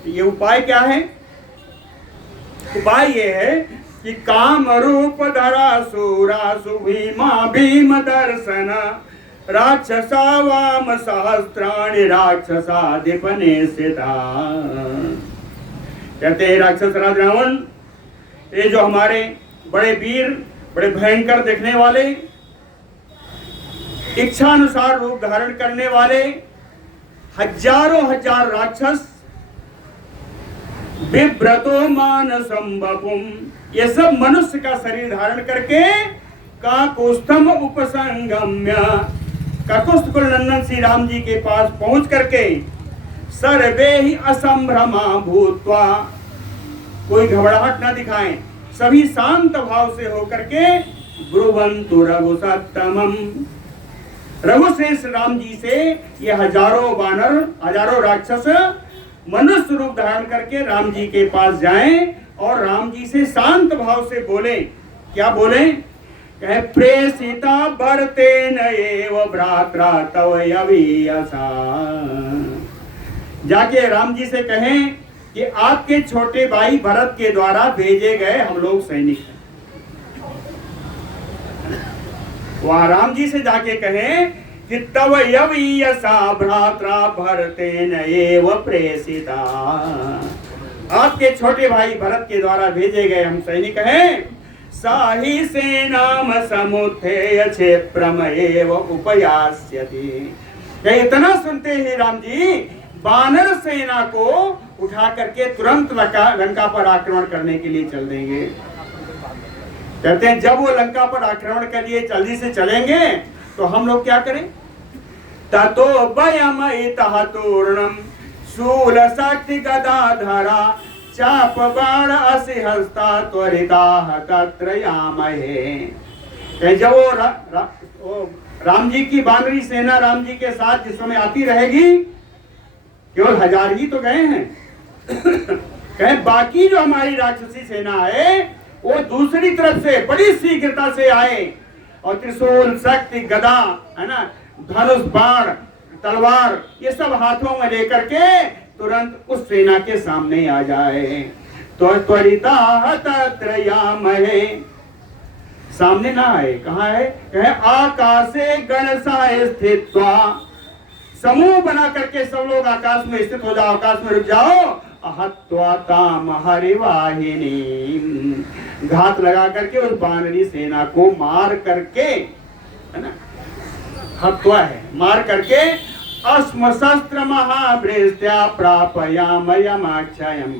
ये उपाय क्या है? उपाय ये है कि काम रूप धरा सूरा सुभीमा भीम दर्शन राक्षसा वाम सहस्त्राणि राक्षसाधिपने स्थिता। कहते हैं राक्षस राज रावण, ये जो हमारे बड़े वीर, बड़े भयंकर देखने वाले, इच्छा अनुसार रूप धारण करने वाले हजारों हजार राक्षस, बिभ्रतो मानसम बपुम, ये सब मनुष्य का शरीर धारण करके काकुस्थम उपसंगम्य, काकुस्थ कुल नंदन श्री राम जी के पास पहुंच करके सर्वे ही असंभ्रमा भूत्वा, कोई घबराहट न दिखाएं, सभी शांत भाव से होकर के ब्रुवंतु रघुसत्तमम, रघुश्रेष्ठ राम जी से ये हजारों वानर, हजारों राक्षस मनुष्य रूप धारण करके राम जी के पास जाएं और राम जी से शांत भाव से बोले। क्या बोले? कहे प्रेषिता भरतेन एव भ्रात्रा तव यवीयसा। जाके राम जी से कहें कि आपके छोटे भाई भरत के द्वारा भेजे गए हम लोग सैनिक हैं। वहां राम जी से जाके कहें कि तव यवीयसा भ्रात्रा भरतेन एव प्रेषिता। आपके छोटे भाई भरत के द्वारा भेजे गए हम सैनिक हैं। साही सेनाम समुत्थेय क्षेत्रम एव उपयास्यति। इतना सुनते ही राम जी वानर सेना को उठा करके तुरंत लंका पर आक्रमण करने के लिए चल देंगे। कहते हैं जब वो लंका पर आक्रमण के लिए जल्दी से चलेंगे तो हम लोग क्या करें? ततो वयम इतः तूर्णम शूल शक्ति गदाधरा चाप बाण असि हस्ता त्वरिता तत्र यामहे। जब वो राम जी की वानरी सेना राम जी के साथ जिस समय आती रहेगी, केवल 1000 ही तो गए हैं कहें बाकी जो हमारी राक्षसी सेना है वो दूसरी तरफ से बड़ी शीघ्रता से आए और त्रिशूल शक्ति गदा है ना, धनुष बाण तलवार ये सब हाथों में लेकर के तुरंत उस सेना के सामने आ जाए। तो त्वरिता तत्र यामहे। सामने ना आए, कहाँ है? कहे आकाशे गणसाय स्थित्वा। समूह बना करके सब लोग आकाश में स्थित हो जाओ, आकाश में रुक जाओ। हत्वा ताम हरिवाहिनी। घात लगा करके उस वानरी सेना को मार करके, है ना, हत्वा है मार करके अस्म शस्त्र महाभृत्या प्रापयाम यमाक्षयम।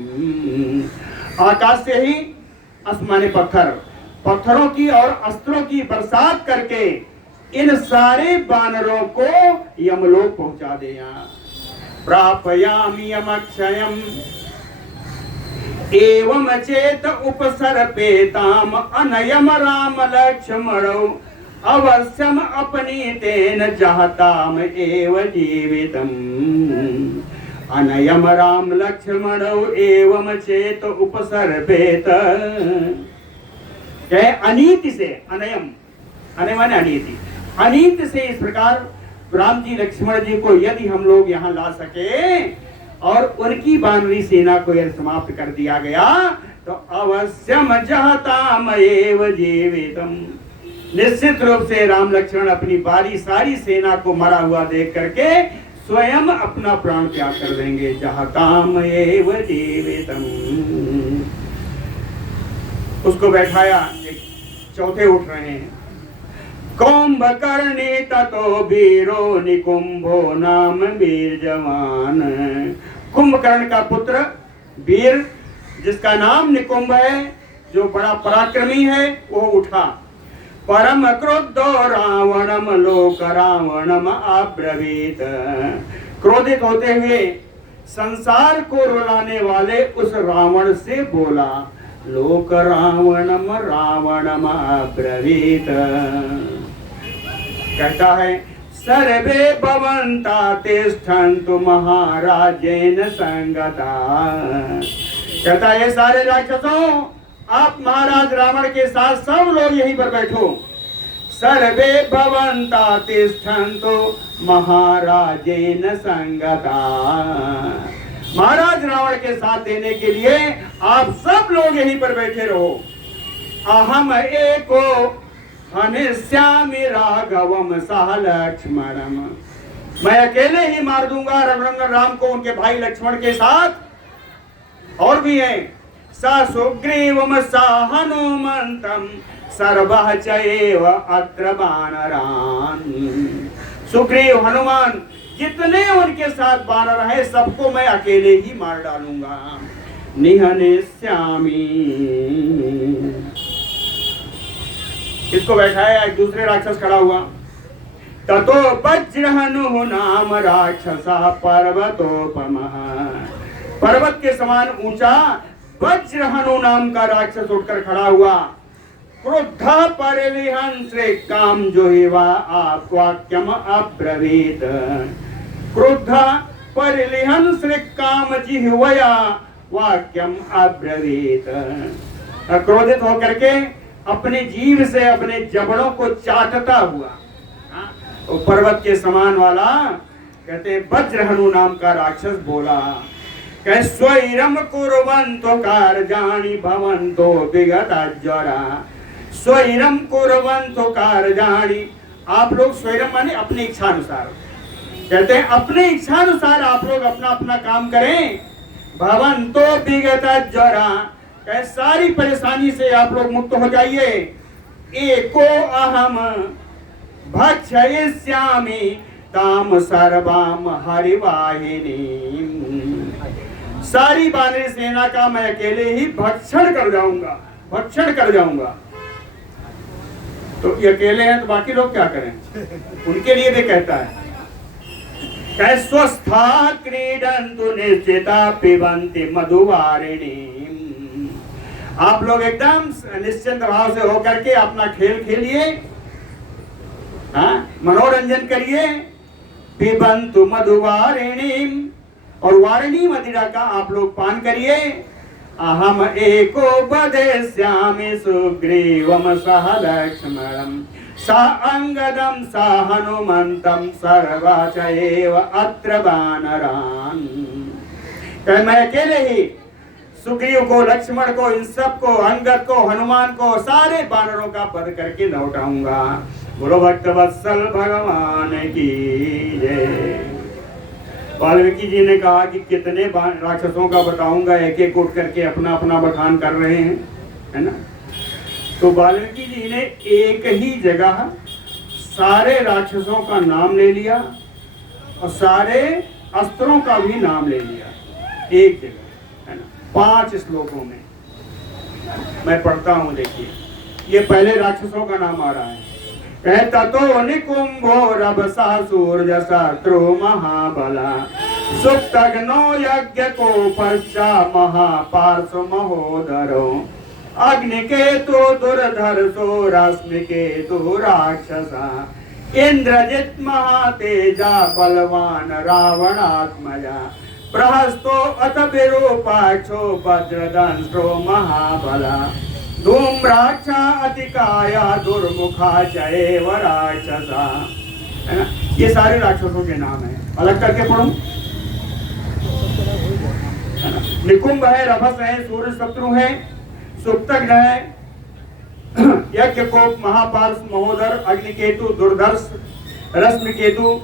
आकाश से ही आसमानी पत्थरों की और अस्त्रों की बरसात करके इन सारे वानरों को यमलोक पहुंचा दे। प्रापयामि यमक्षयम एवं चेत उपसर्पेताम अनयम राम लक्ष्मणौ अवश्यम अपनी तेन जहताम एव जीवितम। अनयम राम लक्ष्मणौ एवं चेत उपसर्पेत। अनीति से अनयम, अनय माने अनीति, अनीति से इस प्रकार राम जी लक्ष्मण जी को यदि हम लोग यहाँ ला सके और उनकी वानरी सेना को यदि समाप्त कर दिया गया तो अवश्यम जहताम एव जीवितम। निश्चित रूप से राम लक्ष्मण अपनी सारी सेना को मरा हुआ देख करके स्वयं अपना प्राण त्याग कर देंगे। जहताम एव जीवितम। उसको बैठाया, चौथे उठ रहे हैं। कुंभकर्णी ततो वीरो निकुंभो नाम वीर जवान। कुंभकर्ण का पुत्र वीर जिसका नाम निकुंभ है, जो बड़ा पराक्रमी है, वो उठा। परम क्रोधो रावणम लोक रावणम अब्रवीत। क्रोधित होते हुए संसार को रुलाने वाले उस रावण से बोला, लोक रावणम रावणम अब्रवीत। कहता है सर्वे भवन्ता तिष्ठन्तु महाराजेन संगता। कहता है सारे राक्षसों आप महाराज रावण के साथ सब लोग यहीं पर बैठो। सर्वे भवन्ता तिष्ठन्तु महाराजेन संगता। महाराज रावण के साथ देने के लिए आप सब लोग यहीं पर बैठे रहो। अहम एको हनिष्यामि राघवम सह लक्ष्मणम। मैं अकेले ही मार दूंगा रघुनंदन राम को उनके भाई लक्ष्मण के साथ। और भी है स सुग्रीवम स हनुमंतम सर्वः चैव अत्र वानरान्। सुग्रीव हनुमान जितने उनके साथ वानर है सबको मैं अकेले ही मार डालूंगा। निहनिष्यामि। इसको बैठाया, एक दूसरे राक्षस खड़ा हुआ। ततो वज्रहनु नाम राक्षसा पर्वतोपमः। पर्वत के समान ऊंचा वज्रहनु नाम का राक्षस उठकर खड़ा हुआ। क्रुद्ध परिलिहन श्री काम जोहिवा आप वाक्यम अब्रवीत। क्रुद्ध परिलिहन श्री काम जिह्वया वाक्यम अब्रवीत। क्रोधित होकर के अपने जीव से अपने जबड़ों को चाटता हुआ वो पर्वत के समान वाला कहते वज्रहनु नाम का राक्षस बोला। कह स्वैरम कुर्वन्तो कार्याणि भवन्तो विगतज्वरा। स्वैरम कुर्वन्तो कार्याणि। आप लोग स्वैरम माने अपनी इच्छा अनुसार, कहते हैं अपने इच्छा अनुसार आप लोग अपना अपना काम करें। भवंतो विगत ज्वरा, सारी परेशानी से आप लोग मुक्त हो जाइए। एको अहम भक्षयिष्यामि ताम सर्वाम हरिवाहिनी, सारी वानरी सेना का मैं अकेले ही भक्षण कर जाऊंगा, भक्षण कर जाऊंगा। तो ये अकेले हैं तो बाकी लोग क्या करें, उनके लिए भी कहता है स्वस्था क्रीडन्तु निश्चिता पिबन्ति मधुवारिणी, आप लोग एकदम निश्चिंत भाव से होकर के अपना खेल खेलिए, मनोरंजन करिए। पिबन्तु मधुवारिणी, और वारिणी मदिरा का आप लोग पान करिए। अहम एको वदेष्यामि सुग्रीवम सह लक्ष्मणम सा अंगदम सा हनुमंतम सर्वा चैव अत्र वानरान्, मैं अकेले ही सुग्रीव को, लक्ष्मण को, इन सब को, अंगद को, हनुमान को, सारे वानरों का वध करके लौटाऊंगा। बोलो भक्त वत्सल भगवान की जय। वाल्मीकि जी ने कहा कि कितने राक्षसों का बताऊंगा, एक एक उठ करके अपना अपना बखान कर रहे हैं, है ना। तो वाल्मीकि जी ने एक ही जगह सारे राक्षसों का नाम ले लिया और सारे अस्त्रों का भी नाम ले लिया, एक जगह, है ना, 5 श्लोकों में। मैं पढ़ता हूं, देखिए ये पहले राक्षसों का नाम आ रहा है। कहता तो निकुंभो रभसासुर शत्रु महाबला सुप्तग्नो यज्ञ को पश्चा महापार्श्व महोदरो अग्निकेतु दुर्धर्षो रश्मिकेतु राक्षसा इंद्रजित महातेजा बलवान रावणात्मजा बृहस्तो अथ विरूपाक्षो वज्रदंष्ट्रो महाबला धूम्राक्षा अतिकाया दुर्मुखा चैव राक्षसा, है ना। ये सारे राक्षसों के नाम है, अलग करके पढ़ूं, है ना। निकुंभ है, रभस है, सूर्य शत्रु है, सुप्तग्न है, यज्ञकोप महापार्श महोदर, अग्निकेतु दुर्धर्ष, रश्मिकेतु,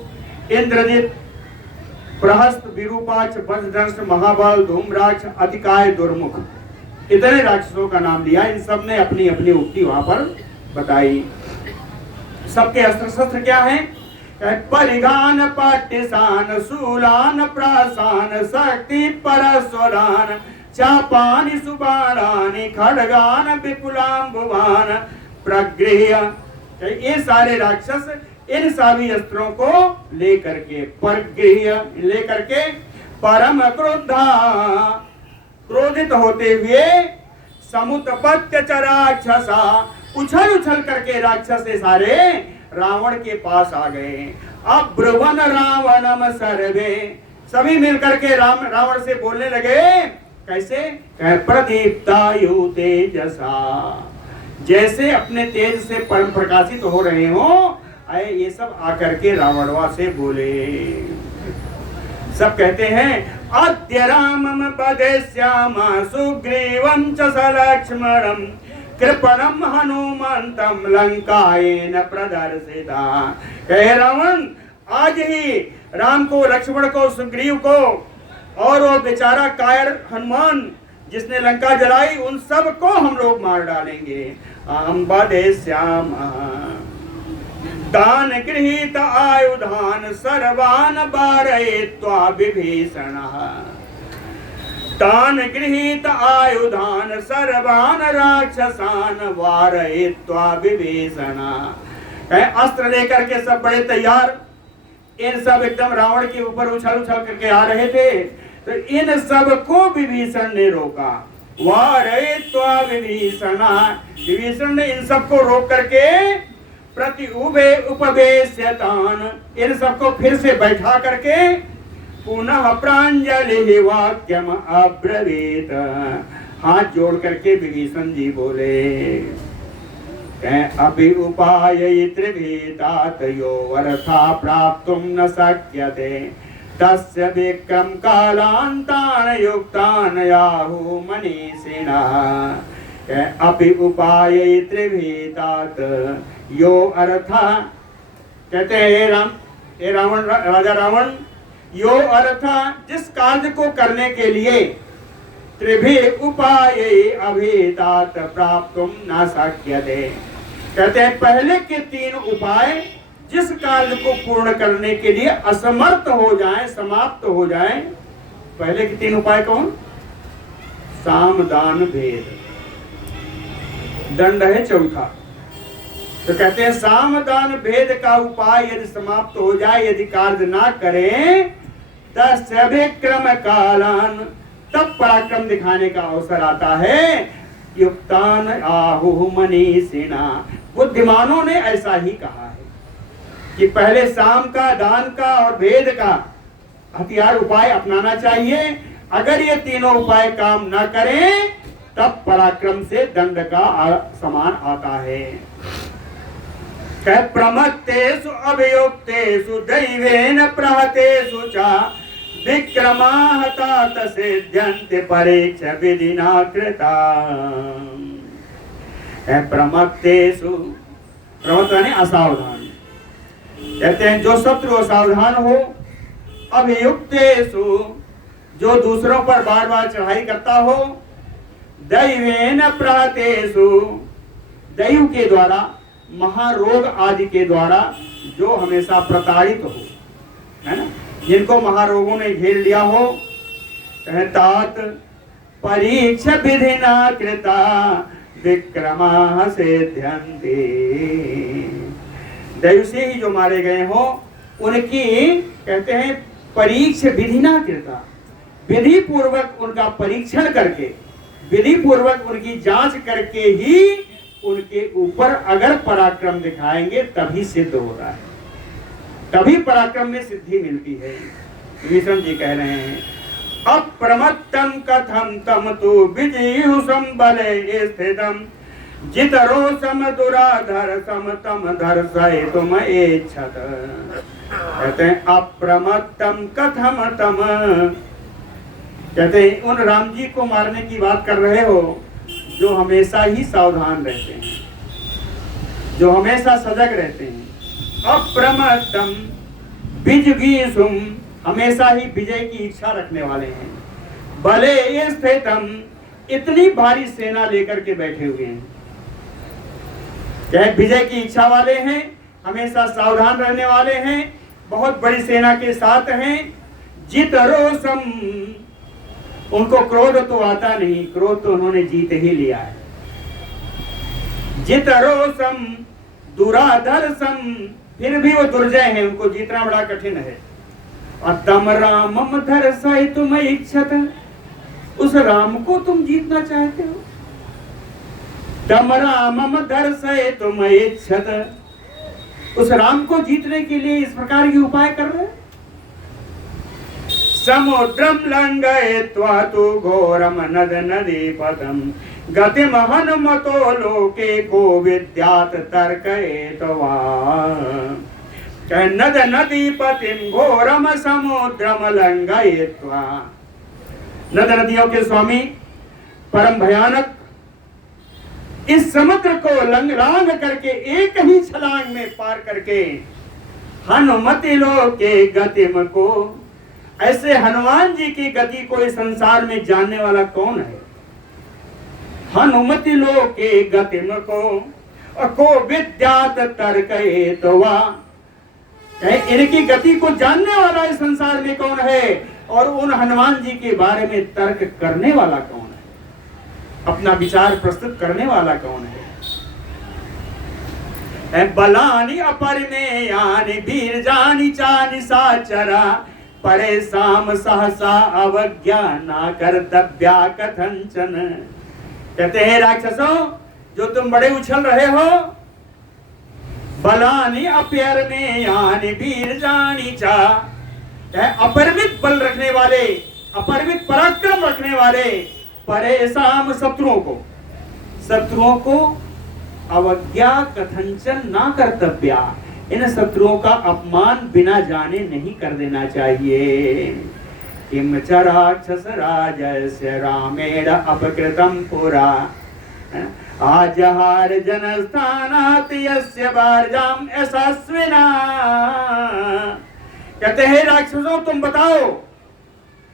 इंद्रजित, प्रहस्त, विरूपाक्ष, वज्रदंष्ट, महाबल, धूम्राक्ष, अतिकाय, दुर्मुख, इतने राक्षसों का नाम लिया। इन सब ने अपनी अपनी उक्ति वहां पर बताई। सबके अस्त्र शस्त्र क्या हैं? परिगान पाट्यसान शूलान प्रासान शक्ति परस्वरान चापानि सुबाणानि खड्गान विपुलाम्बुवान प्रगृह्य। ये सारे राक्षस इन सभी अस्त्रों को लेकर के, परगृह्य लेकर के, परम क्रोधा, क्रोधित होते हुए, समुत्पत्य च राक्षसा, उछल उछल करके राक्षस सारे रावण के पास आ गए। अब्रुवन रावणम सर्वे, सभी मिलकर के रावण से बोलने लगे। कैसे? प्रदीप्तायु तेजसा, जैसे अपने तेज से परम प्रकाशित हो रहे हो, ये सब आकर के रावणवा से बोले। सब कहते हैं अद्य रामम वदेष्यामः सुग्रीवं च सलक्ष्मणं कृपणं हनुमन्तं लंकायेन प्रदर्शिता। कहे रावण, आज ही राम को, लक्ष्मण को, सुग्रीव को और वो बेचारा कायर हनुमान जिसने लंका जलाई, उन सब को हम लोग मार डालेंगे। हम वदेष्यामः दान गृहीत आयुधान सर्वान वारयित्वा विभीषणः, दान गृहीत आयुधान सर्वान राक्षसान वारयित्वा विभीषणः। अस्त्र लेकर के सब बड़े तैयार, इन सब एकदम रावण के ऊपर उछल उछल करके आ रहे थे। तो इन सब को विभीषण ने रोका। वारयित्वा विभीषणः, विभीषण ने इन सब को रोक करके प्रति उभे उपवेश्यतान, इन सबको फिर से बैठा करके पुनः प्रांजलि वाक्यम अब्रवीत, हाथ जोड़ करके विभीषण जी बोले। अभि उपाय त्रिभीतात यो अर्था प्राप्तुम न शक्यते तस्य विक्रम कालांतान युक्तान याहु मनीषिणः। अपि उपाय त्रिभीतात यो अर्था, कहते हैं हे रावण, राजा रावण, यो अर्थ जिस कार्य को करने के लिए त्रिभि उपाय अभेदात प्राप्तुम न शक्यते। कहते हैं पहले के 3 उपाय जिस कार्य को पूर्ण करने के लिए असमर्थ हो जाए, समाप्त हो जाए, पहले के 3 उपाय कौन? साम दान भेद, दंड है चौथा। तो कहते हैं साम दान भेद का उपाय यदि समाप्त हो जाए, यदि कार्य ना करें, तस्विक्रम कालान, तब पराक्रम दिखाने का अवसर आता है। युक्तान आहु मनीषिणा, बुद्धिमानों ने ऐसा ही कहा है कि पहले साम का, दान का और भेद का हथियार उपाय अपनाना चाहिए। अगर ये तीनों उपाय काम न करें तब पराक्रम से दंड का समान आता है। प्रमत्तेषु अभियुक्तेषु दैवेन प्रहतेषु च विक्रमाः तात सिद्ध्यन्ति परीक्ष विधिना कृता। प्रमत्तेषु, प्रमत्त यानी असावधान। कहते हैं जो शत्रु असावधान हो, अभियुक्तेषु जो दूसरों पर बार बार चढ़ाई करता हो, दैवेन प्रहतेषु दैव के द्वारा, महारोग आदि के द्वारा जो हमेशा प्रताड़ित हो, है ना, जिनको महारोगों ने घेर लिया हो, तात परीक्ष विधिना कृता विक्रमाः सिद्ध्यन्ति। दैव से ही जो मारे गए हो उनकी, कहते हैं परीक्ष विधिना कृता, विधि पूर्वक उनका परीक्षण करके, विधि पूर्वक उनकी जांच करके ही उनके ऊपर अगर पराक्रम दिखाएंगे तभी सिद्ध होता है, तभी पराक्रम में सिद्धि मिलती है। विष्णु जी कह रहे हैं अप्रमत्तम कथम तम तु विजिहुषम बले स्थितम जितरोषम दुराधर सम तम धर्षय तुम एच्छत। कहते हैं अप्रमत्तम कथम तम, कहते हैं उन राम जी को मारने की बात कर रहे हो जो हमेशा ही सावधान रहते हैं, जो हमेशा सजग रहते हैं। अप्रमत्तम विजिगीषुम, हमेशा ही विजय की इच्छा रखने वाले हैं। बले ये स्थितम, इतनी भारी सेना लेकर के बैठे हुए हैं, क्या विजय की इच्छा वाले हैं, हमेशा सावधान रहने वाले हैं, बहुत बड़ी सेना के साथ हैं। जित रोषम, उनको क्रोध तो आता नहीं, क्रोध तो उन्होंने जीत ही लिया है। जित रोषम दुराधर्षम, फिर भी वो दुर्जय है, उनको जीतना बड़ा कठिन है। और तम रामम धर्षयितुम इच्छत, उस राम को तुम जीतना चाहते हो। तम रामम धर्षयितुम इच्छत, उस राम को जीतने के लिए इस प्रकार के उपाय कर रहे। समुद्रम लंघयित्वा तु घोरम नद नदी पदम गतिम हनुमतो लोके को विद्यात तर्कयित्वा। नद नदी पतिम घोरम समुद्रम लंघयित्वा, नद नदियों के स्वामी, परम भयानक इस समुद्र को लांघ करके एक ही छलांग में पार करके हनुमति लोके गतिम को, ऐसे हनुमान जी की गति को इस संसार में जानने वाला कौन है। हनुमति लोके गतिम को विद्यात तर्कयित्वा, इनकी गति को जानने वाला इस संसार में कौन है, और उन हनुमान जी के बारे में तर्क करने वाला कौन है, अपना विचार प्रस्तुत करने वाला कौन है। बलानि अपरिमेयानि वीरजानि चानि साचरा परे साम सहसा अवज्ञा ना कर्तव्या कथंचन। कहते हैं राक्षसों, जो तुम बड़े उछल रहे हो, बलानि अपरिमेयानि वीरजानि चा, अपरिमित बल रखने वाले, अपरिमित पराक्रम रखने वाले, परेशान शत्रुओं को अवज्ञा कथंचन ना कर्तव्या, इन शत्रुओं का अपमान बिना जाने नहीं कर देना चाहिए। किम च राक्षस राजस्य रामेण अपकृतं पुरा आजहार जनस्थानात् यस्य वार्जाम यशस्विना। कहते हैं राक्षसों तुम बताओ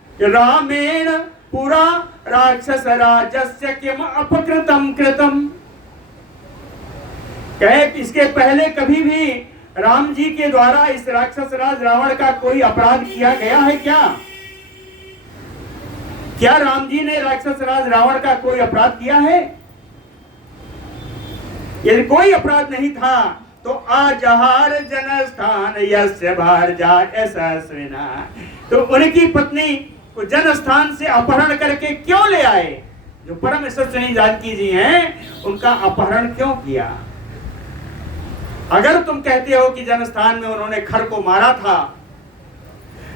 कि रामेण पुरा राक्षस राजस्य किम अपकृतम कृतम। कहे इसके पहले कभी भी राम जी के द्वारा इस राक्षस राज रावण का कोई अपराध किया गया है क्या? क्या राम जी ने राक्षस राज रावण का कोई अपराध किया है? यदि कोई अपराध नहीं था तो आजहार जनस्थान यस्य भारजा ऐसा सेना, तो उनकी पत्नी को जनस्थान से अपहरण करके क्यों ले आए? जो परम यशस्विनी जानकी जी हैं उनका अपहरण क्यों किया? अगर तुम कहते हो कि जनस्थान में उन्होंने खर को मारा था,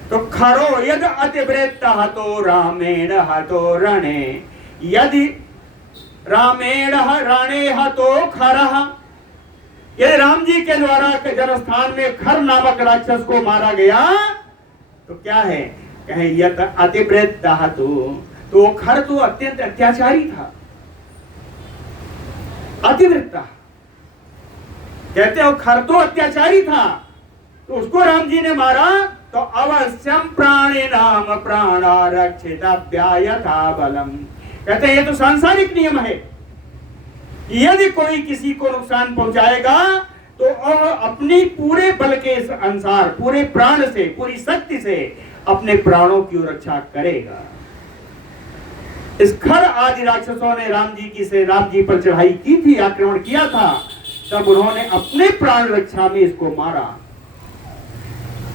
तो खरो यद अतिवृत्त हतो रामेण हतो रणे, यदि रामेण रणे हतो खरः, यदि राम जी के द्वारा जनस्थान में खर नामक राक्षस को मारा गया तो क्या है? कहे यत अतिवृत्त हतो, तो वो खर तो अत्यंत अत्याचारी था, अतिवृत्त कहते हो खर तो अत्याचारी था, तो उसको राम जी ने मारा तो अवश्यम प्राणी नाम प्राणारक्षितव्या यथा बलम। कहते हैं ये तो सांसारिक नियम है, यदि कोई किसी को नुकसान पहुंचाएगा तो अपनी पूरे बल के अनुसार, पूरे प्राण से, पूरी शक्ति से अपने प्राणों की रक्षा करेगा। इस खर आदि राक्षसों ने राम जी पर चढ़ाई की थी, आक्रमण किया था, तब उन्होंने अपने प्राण रक्षा में इसको मारा,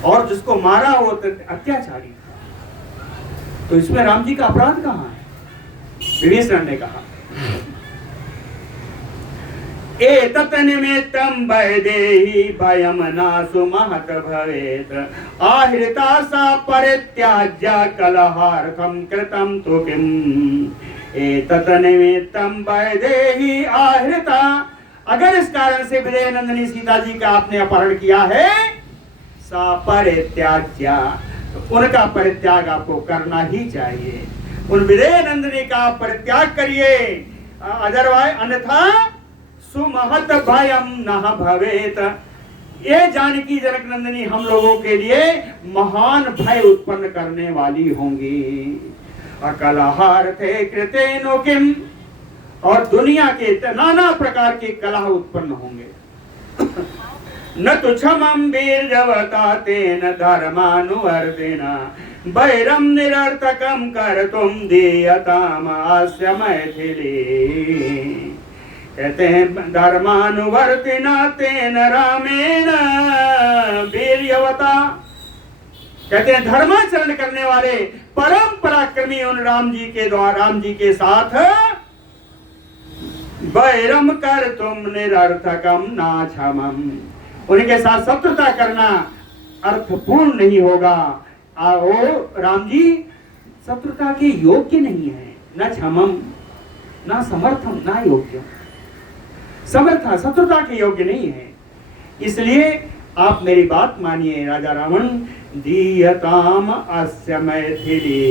और जिसको मारा वो अत्याचारी था। तो इसमें राम जी का अपराध कहां है? विभीषण ने कहा एतत् निमित्तं वैदेही भयं नासु महत् भवेत्, आहृता सा परित्याज्य कलहार्थं कृतं तु किम्। एतत् निमित्तं वैदेही आहृता, अगर इस कारण से विदेह नंदिनी सीता जी का आपने अपहरण किया है, सा परित्याज्य, तो उनका परित्याग आपको करना ही चाहिए। उन विदेह नंदिनी का परित्याग करिए, अदरवाइज अन्यथा सुमहत भयम न भवेत, ये जानकी जनक नंदिनी हम लोगों के लिए महान भय उत्पन्न करने वाली होंगी। अकलहार्थे कृतेनो किम, और दुनिया के नाना प्रकार के कलह उत्पन्न होंगे। न तु क्षमं वीर्यवता तेन धर्मानुवर्तिना, वैरम निरर्थकं कर्तुं दीयताम आस्य मैथिली। कहते हैं धर्मानुवर्तिना तेन रामेण वीर्यवता, कहते हैं धर्माचरण करने वाले परम पराक्रमी उन राम जी के द्वारा, राम जी के साथ वैरम कर तुम निरर्थकम नाक्षमम, उनके साथ शत्रुता करना अर्थपूर्ण नहीं होगा। और राम जी शत्रुता के योग्य नहीं है, न क्षमम न समर्थम न योग्य, समर्था शत्रुता के योग्य नहीं है। इसलिए आप मेरी बात मानिए राजा रावण, दीयताम अस्य मैथिली,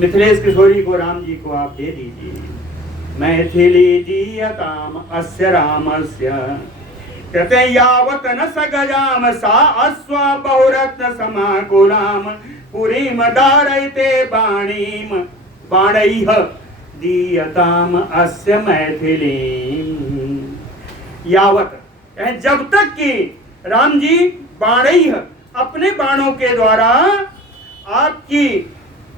मिथिलेश किशोरी को राम जी को आप दे दीजिए। मैथिली दीयताम अस्य रामस्य, कहते हैं यावत न सगजाम सा अश्व बहुरत्न समाकुलाम, पुरीम दारयते बाणीम बाणैः दीयताम अस्य मैथिली। यावत जब तक कि राम जी बाणैः अपने बाणों के द्वारा आपकी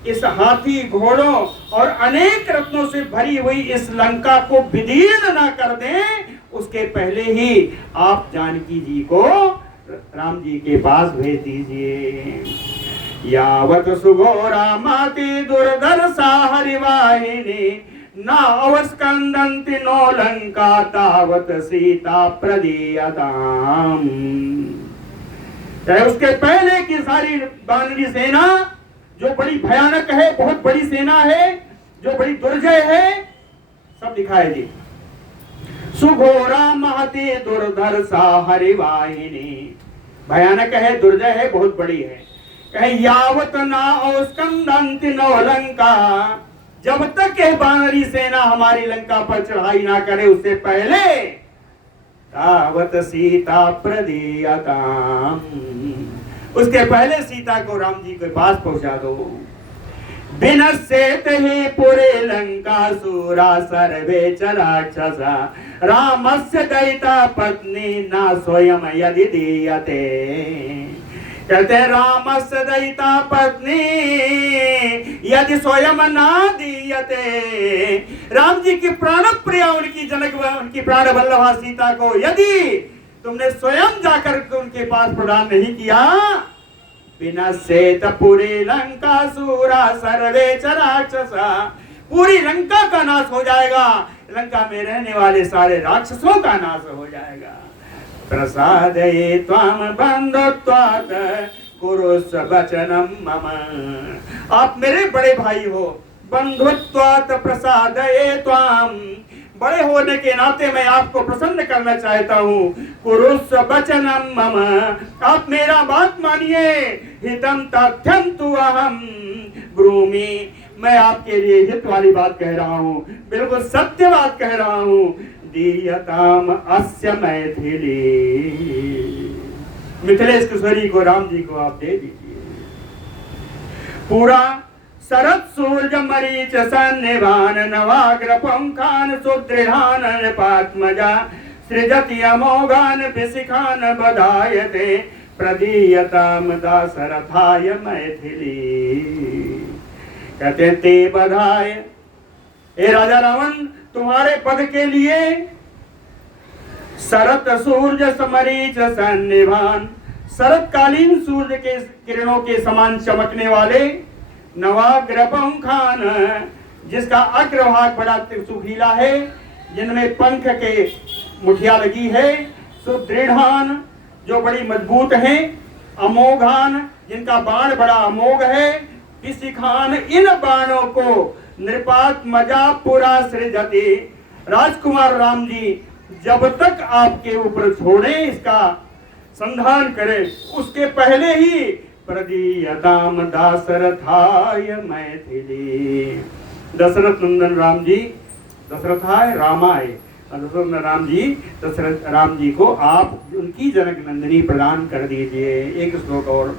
इस हाथी घोड़ों और अनेक रत्नों से भरी हुई इस लंका को विदीर्ण ना कर दें, उसके पहले ही आप जानकी जी को राम जी के पास भेज दीजिए। यावत सुघोरा माति दुर्धर्षा हरिवाहिनी, न अवस्कंदन्ति नो लंका तावत सीता प्रदीयताम। उसके पहले की सारी बानरी सेना जो बड़ी भयानक है, बहुत बड़ी सेना है, जो बड़ी दुर्जय है, सब दिखाई दी। सुघोरा महती दुर्धर्षा हरिवाहिनी, भयानक है, दुर्जय है, बहुत बड़ी है। कहीं यावत ना औस्कंदन्ति नो लंका, जब तक यह बानरी सेना हमारी लंका पर चढ़ाई ना करे उससे पहले तावत सीता प्रदीयताम, उसके पहले सीता को राम जी के पास पहुंचा दो। विनश्येत ही पुरे लंका सूरा सर्वे च राक्षसा रामस्य दयिता पत्नी न स्वयं यदि दीयते। कहते रामस्य दयिता पत्नी यदि स्वयं ना दीयते। राम जी की प्राण प्रिया उनकी जनक उनकी प्राण वल्लभा सीता को यदि तुमने स्वयं जाकर उनके पास प्रदान नहीं किया, विनश्येत पूरी लंका सूरा सर्वे च राक्षसा, पूरी लंका का नाश हो जाएगा, लंका में रहने वाले सारे राक्षसों का नाश हो जाएगा। प्रसादये त्वाम बंधुत्वात् कुरुष वचनम मम। आप मेरे बड़े भाई हो, बंधुत्वात् प्रसादये त्वाम, बड़े होने के नाते मैं आपको प्रसन्न करना चाहता हूँ। कुरुष वचनम मम, आप मेरा बात मानिए। हितम तथ्यम तु अहम ब्रूमि, मैं आपके लिए हित वाली बात कह रहा हूँ, बिल्कुल सत्य बात कह रहा हूँ। दीयताम अस्य मैथिली, मिथिलेश किशोरी को राम जी को आप दे दीजिए। पूरा शरद सूर्य मरीच सन्निभान नवाग्र पंखान सुदृढ़ान नृपात्मजा सृजति अमोघान विशिखान बधायते प्रदीयताम दाशरथाय मैथिली। कहते ते बधाए, हे राजा रावण तुम्हारे पद के लिए शरद सूर्य समरीच सन्निभान, शरदकालीन सूर्य के किरणों के समान चमकने वाले, नवाग्र पंखान जिसका अग्रभाग बड़ा सुखीला है, जिनमें पंख के मुठिया लगी है, सुदृढ़ान जो बड़ी मजबूत है, अमोघान जिनका बाण बड़ा अमोघ है, विशिखान इन बाणों को नृपात्मजा पुरा सृजति, राजकुमार राम जी जब तक आपके ऊपर छोड़े इसका संधान करे, उसके पहले ही प्रदीयताम दाशरथाय मैथिली। दशरथ नंदन राम जी, दशरथाय रामाय, दशरथ राम जी दशरथ राम जी को आप उनकी जनक नंदिनी प्रदान कर दीजिए। एक श्लोक और,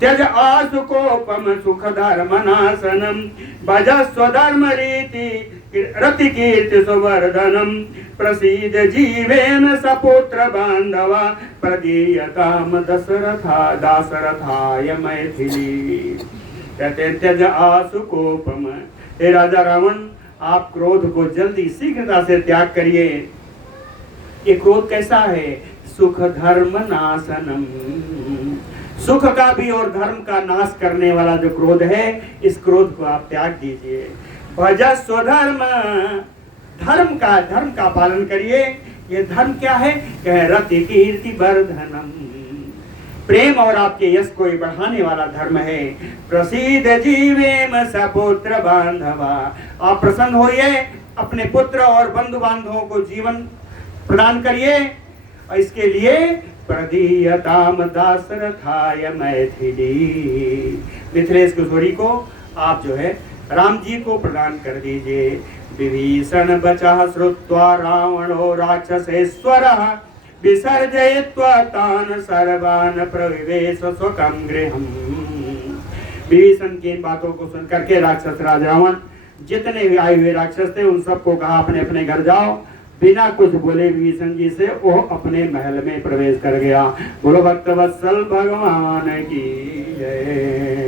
त्यज आसुकोपम सुख धर्म नाशनम भज स्वधर्म रीति रति कीर्ति सुवर्धनम प्रसीद जीवेन सपुत्र बांधवा प्रदीयताम दशरथा दाशरथाय मैथिली। कहते त्यज आसुकोपम, हे राजा रावण आप क्रोध को जल्दी शीघ्रता से त्याग करिए। ये क्रोध कैसा है? सुख धर्म नाशनम, सुख का भी और धर्म का नाश करने वाला जो क्रोध है, इस क्रोध को आप त्याग दीजिए। भज स्वधर्म, धर्म का पालन करिए। ये धर्म क्या है? कह रति कीर्ति वर्धनम, प्रेम और आपके यश को बढ़ाने वाला धर्म है। प्रसीद जीवेम सपुत्र बांधवा, आप प्रसन्न होइए, अपने पुत्र और बंधु बांधवों को जीवन प्रदान करिए। और इसके लिए प्रदीयताम दाशरथाय मैथिली, मिथिलेश किशोरी को आप जो है राम जी को प्रदान कर दीजिए। विभीषण बचा श्रुत्वा रावणो राक्षसेश्वरः विसर्जयित्वा तान सर्वान प्रविवेश स्वकं गृहम्। विभीषण की इन बातों को सुन करके राक्षस राज रावण जितने भी आए हुए राक्षस थे उन सबको कहा अपने अपने घर जाओ। बिना कुछ बोले विभीषण जी से वो अपने महल में प्रवेश कर गया। बोलो भक्तवत्सल भगवान की जय।